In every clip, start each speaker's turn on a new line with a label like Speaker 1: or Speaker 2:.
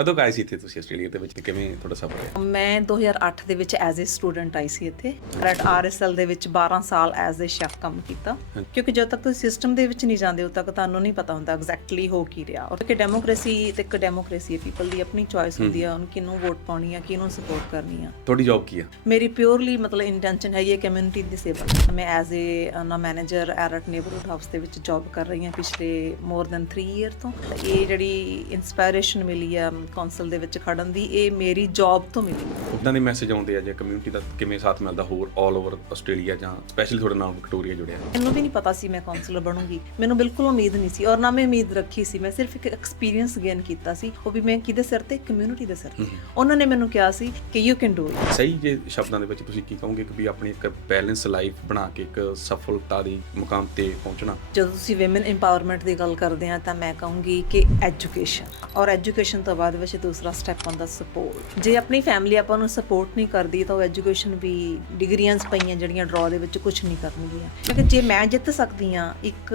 Speaker 1: ਕਦੋਂ ਕੁ ਆਏ ਸੀ ਇੱਥੇ ਤੁਸੀਂ ਆਸਟ੍ਰੇਲੀਆ ਦੇ ਵਿੱਚ ਤੇ ਕਿਵੇਂ ਤੁਹਾਡਾ ਸਫ਼ਰ ਰਿਹਾ
Speaker 2: ਮੈਂ 2008 ਦੇ ਵਿੱਚ ਐਜ਼ ਅ ਸਟੂਡੈਂਟ ਆਈ ਸੀ ਇੱਥੇ। ਰੈਟ ਆਰਐਸਐਲ ਦੇ ਵਿੱਚ 12 ਸਾਲ ਐਜ਼ ਅ ਸ਼ੈਫ ਕੰਮ ਕੀਤਾ। ਕਿਉਂਕਿ ਜਦੋਂ ਤੱਕ ਤੁਸੀਂ ਸਿਸਟਮ ਦੇ ਵਿੱਚ ਨਹੀਂ ਜਾਂਦੇ ਉਦੋਂ ਤੱਕ ਤੁਹਾਨੂੰ ਨਹੀਂ ਪਤਾ ਹੁੰਦਾ ਐਗਜ਼ੈਕਟਲੀ ਹੋ ਕੀ ਰਿਹਾ। ਔਰ ਕਿ ਡੈਮੋਕ੍ਰੇਸੀ ਤੇ ਇੱਕ ਡੈਮੋਕ੍ਰੇਸੀ ਹੈ ਪੀਪਲ ਦੀ ਆਪਣੀ ਚੋਇਸ ਹੁੰਦੀ ਹੈ ਉਹਨੂੰ ਕਿਹਨੂੰ ਵੋਟ ਪਾਉਣੀ ਆ ਕਿਹਨੂੰ ਸਪੋਰਟ ਕਰਨੀ ਆ।
Speaker 1: ਤੁਹਾਡੀ ਜੌਬ ਕੀ ਆ?
Speaker 2: ਮੇਰੀ ਪਿਓਰਲੀ ਮਤਲਬ ਇੰਟੈਂਸ਼ਨ ਹੈ ਇਹ ਕਮਿਊਨਿਟੀ ਦੀ ਸੇਵਾ। ਮੈਂ ਐਜ਼ ਅ ਨਾ ਮੈਨੇਜਰ ਐਰਟ ਨੇਬਰਹੁੱਡ ਹਾਊਸ ਦੇ ਵਿੱਚ ਜੌਬ ਕਰ ਰਹੀ ਹਾਂ ਪਿਛਲੇ ਮੋਰ ਦੈਨ 3 ਇਅਰ ਤੋਂ। ਇਹ ਜਿਹੜੀ ਇਨਸਪੀਰੇਸ਼ਨ ਮਿਲੀ ਆ ਕੌਂਸਲ ਦੇ ਵਿੱਚ ਖੜਨ ਦੀ ਇਹ ਮੇਰੀ ਜੌਬ ਤੋਂ ਮਿਲੀ।
Speaker 1: ਉਦਾਂ ਦੇ ਮੈਸੇਜ ਆਉਂਦੇ ਆ ਜੇ ਕਮਿਊਨਿਟੀ ਦਾ ਕਿਵੇਂ ਸਾਥ ਮਿਲਦਾ ਹੋਰ 올 ਓਵਰ ਆਸਟ੍ਰੇਲੀਆ ਜਾਂ ਸਪੈਸ਼ਲੀ ਤੁਹਾਡੇ ਨਾਲ ਵਿਕਟੋਰੀਆ ਜੁੜਿਆ।
Speaker 2: ਮੈਨੂੰ ਵੀ ਨਹੀਂ ਪਤਾ ਸੀ ਮੈਂ ਕਾਉਂਸਲਰ ਬਣੂੰਗੀ। ਮੈਨੂੰ ਬਿਲਕੁਲ ਉਮੀਦ ਨਹੀਂ ਸੀ ਔਰ ਨਾ ਮੈਂ ਉਮੀਦ ਰੱਖੀ ਸੀ। ਮੈਂ ਸਿਰਫ ਇੱਕ ਐਕਸਪੀਰੀਅੰਸ ਗੇਨ ਕੀਤਾ ਸੀ। ਉਹ ਵੀ ਮੈਂ ਕਿਹਦੇ ਸਿਰ ਤੇ? ਕਮਿਊਨਿਟੀ ਦੇ ਸਿਰ ਤੇ। ਉਹਨਾਂ ਨੇ ਮੈਨੂੰ ਕਿਹਾ ਸੀ ਕਿ ਯੂ ਕੈਨ ਡੂ ਇਟ
Speaker 1: ਸਹੀ ਜੇ ਸ਼ਬਦਾਂ ਦੇ ਵਿੱਚ ਤੁਸੀਂ ਕੀ ਕਹੋਗੇ ਕਿ ਵੀ ਆਪਣੀ ਇੱਕ ਬੈਲੈਂਸ ਲਾਈਫ ਬਣਾ ਕੇ ਇੱਕ ਸਫਲਤਾ ਦੀ ਮੁਕਾਮ ਤੇ ਪਹੁੰਚਣਾ?
Speaker 2: ਜਦੋਂ ਤੁਸੀਂ ਔਮਨ ਇੰਪਾਵਰਮੈਂਟ ਦੀ ਗੱਲ ਕਰਦੇ ਆ ਤਾਂ ਮੈਂ ਕਹੂੰਗੀ ਕਿ ਐਜੂਕੇਸ਼ਨ ਔਰ ਐਜੂਕੇਸ਼ਨ ਤੋਂ ਬਾਅਦ ਵਿੱਚ ਦੂਸਰਾ ਸਟੈਪ ਹੁੰਦਾ ਸਪੋਰਟ ਜੇ ਆਪਣੀ ਫੈਮਿਲੀ ਆਪਾਂ ਨੂੰ ਸਪੋਰਟ ਨਹੀਂ ਕਰਦੀ ਤਾਂ ਉਹ ਐਜੂਕੇਸ਼ਨ ਵੀ ਡਿਗਰੀਆਂ ਪਈਆਂ ਜਿਹੜੀਆਂ ਡਰਾ ਦੇ ਵਿੱਚ ਕੁਝ ਨਹੀਂ ਕਰਨਗੀਆਂ। ਕਿਉਂਕਿ ਜੇ ਮੈਂ ਜਿੱਤ ਸਕਦੀ ਆ ਇੱਕ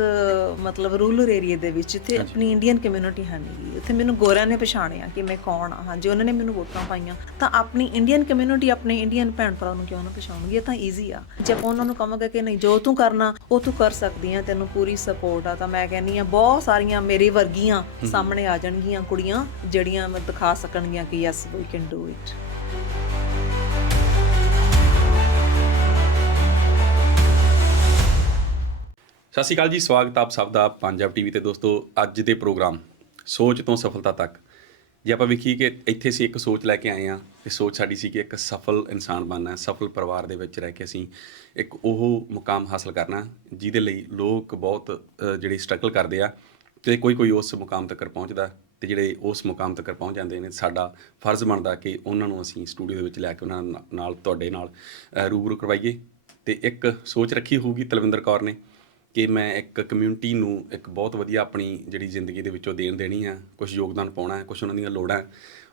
Speaker 2: ਮਤਲਬ ਰੂਰਲ ਏਰੀਆ ਦੇ ਵਿੱਚ ਤੇ ਆਪਣੀ ਇੰਡੀਅਨ ਕਮਿਊਨਿਟੀ ਹੈ ਨਹੀਂ ਉੱਥੇ ਮੈਨੂੰ ਗੋਰਿਆਂ ਨੇ ਪਛਾਣਿਆ ਕਿ ਮੈਂ ਕੌਣ ਆ। ਹਾਂਜੀ ਉਹਨਾਂ ਨੇ ਮੈਨੂੰ ਵੋਟਾਂ ਪਾਈਆਂ ਤਾਂ ਆਪਣੀ ਇੰਡੀਅਨ ਕਮਿਊਨਿਟੀ ਆਪਣੇ ਇੰਡੀਅਨ ਭੈਣ ਭਰਾ ਨੂੰ ਕਿਉਂ ਨਾ ਪਛਾਣੂਗੀ ਇਹ ਤਾਂ ਈਜ਼ੀ ਆ। ਜੇ ਆਪਾਂ ਉਹਨਾਂ ਨੂੰ ਕਹਾਂਗੇ ਕਿ ਨਹੀਂ ਜੋ ਤੂੰ ਕਰਨਾ ਉਹ ਤੂੰ ਕਰ ਸਕਦੀ ਆ ਤੈਨੂੰ ਪੂਰੀ ਸਪੋਰਟ ਆ ਤਾਂ ਮੈਂ ਕਹਿੰਨੀ ਆ ਬਹੁਤ ਸਾਰੀਆਂ ਮੇਰੀ ਵਰਗੀਆਂ ਸਾਹਮਣੇ ਆ ਜਾਣਗੀਆਂ ਕੁੜੀਆਂ ਜਿਹੜੀਆਂ ਮੈਂ ਦਿਖਾ ਸਕਣਗੀਆਂ ਕਿ yes we can do it
Speaker 1: ਸਤਿ ਸ਼੍ਰੀ ਅਕਾਲ ਜੀ ਸਵਾਗਤ ਆਪ ਸਭ ਦਾ ਪੰਜਾਬ ਟੀਵੀ ਤੇ ਦੋਸਤੋ ਅੱਜ ਦੇ ਪ੍ਰੋਗਰਾਮ ਸੋਚ ਤੋਂ ਸਫਲਤਾ ਤੱਕ। ਜੇ ਆਪਾਂ ਵੇਖੀਏ ਕਿ ਇੱਥੇ ਅਸੀਂ ਇੱਕ ਸੋਚ ਲੈ ਕੇ ਆਏ ਆ ਤੇ ਸੋਚ ਸਾਡੀ ਸੀ ਕਿ ਇੱਕ ਸਫਲ ਇਨਸਾਨ ਬਣਨਾ ਸਫਲ ਪਰਿਵਾਰ ਦੇ ਵਿੱਚ ਰਹਿ ਕੇ ਅਸੀਂ ਇੱਕ ਉਹ ਮੁਕਾਮ ਹਾਸਲ ਕਰਨਾ ਜਿਹਦੇ ਲਈ ਲੋਕ ਬਹੁਤ ਅ, ਜਿਹੜੇ ਸਟਰਗਲ ਕਰਦੇ ਆ ਤੇ ਕੋਈ ਕੋਈ ਉਸ ਮੁਕਾਮ ਤੱਕ ਪਹੁੰਚਦਾ ਤੇ ਜਿਹੜੇ ਉਸ ਮੁਕਾਮ ਤੱਕ ਪਹੁੰਚ ਜਾਂਦੇ ਨੇ, ਸਾਡਾ ਫਰਜ਼ ਬਣਦਾ ਕਿ ਉਹਨਾਂ ਨੂੰ ਅਸੀਂ ਸਟੂਡੀਓ ਦੇ ਵਿੱਚ ਲੈ ਕੇ ਉਹਨਾਂ ਨਾਲ- ਨਾਲ ਤੁਹਾਡੇ ਨਾਲ ਰੂਬਰੂ ਕਰਵਾਈਏ। ਤੇ ਇੱਕ ਸੋਚ ਰੱਖੀ ਹੋਊਗੀ ਤਲਵਿੰਦਰ ਕੌਰ ਨੇ ਕਿ ਮੈਂ ਇੱਕ ਕਮਿਊਨਿਟੀ ਨੂੰ ਇੱਕ ਬਹੁਤ ਵਧੀਆ ਆਪਣੀ ਜਿਹੜੀ ਜ਼ਿੰਦਗੀ ਦੇ ਵਿੱਚੋਂ ਦੇਣ ਦੇਣੀ ਆ ਕੁਝ ਯੋਗਦਾਨ ਪਾਉਣਾ ਹੈ ਕੁਝ ਉਹਨਾਂ ਦੀਆਂ ਲੋੜਾਂ।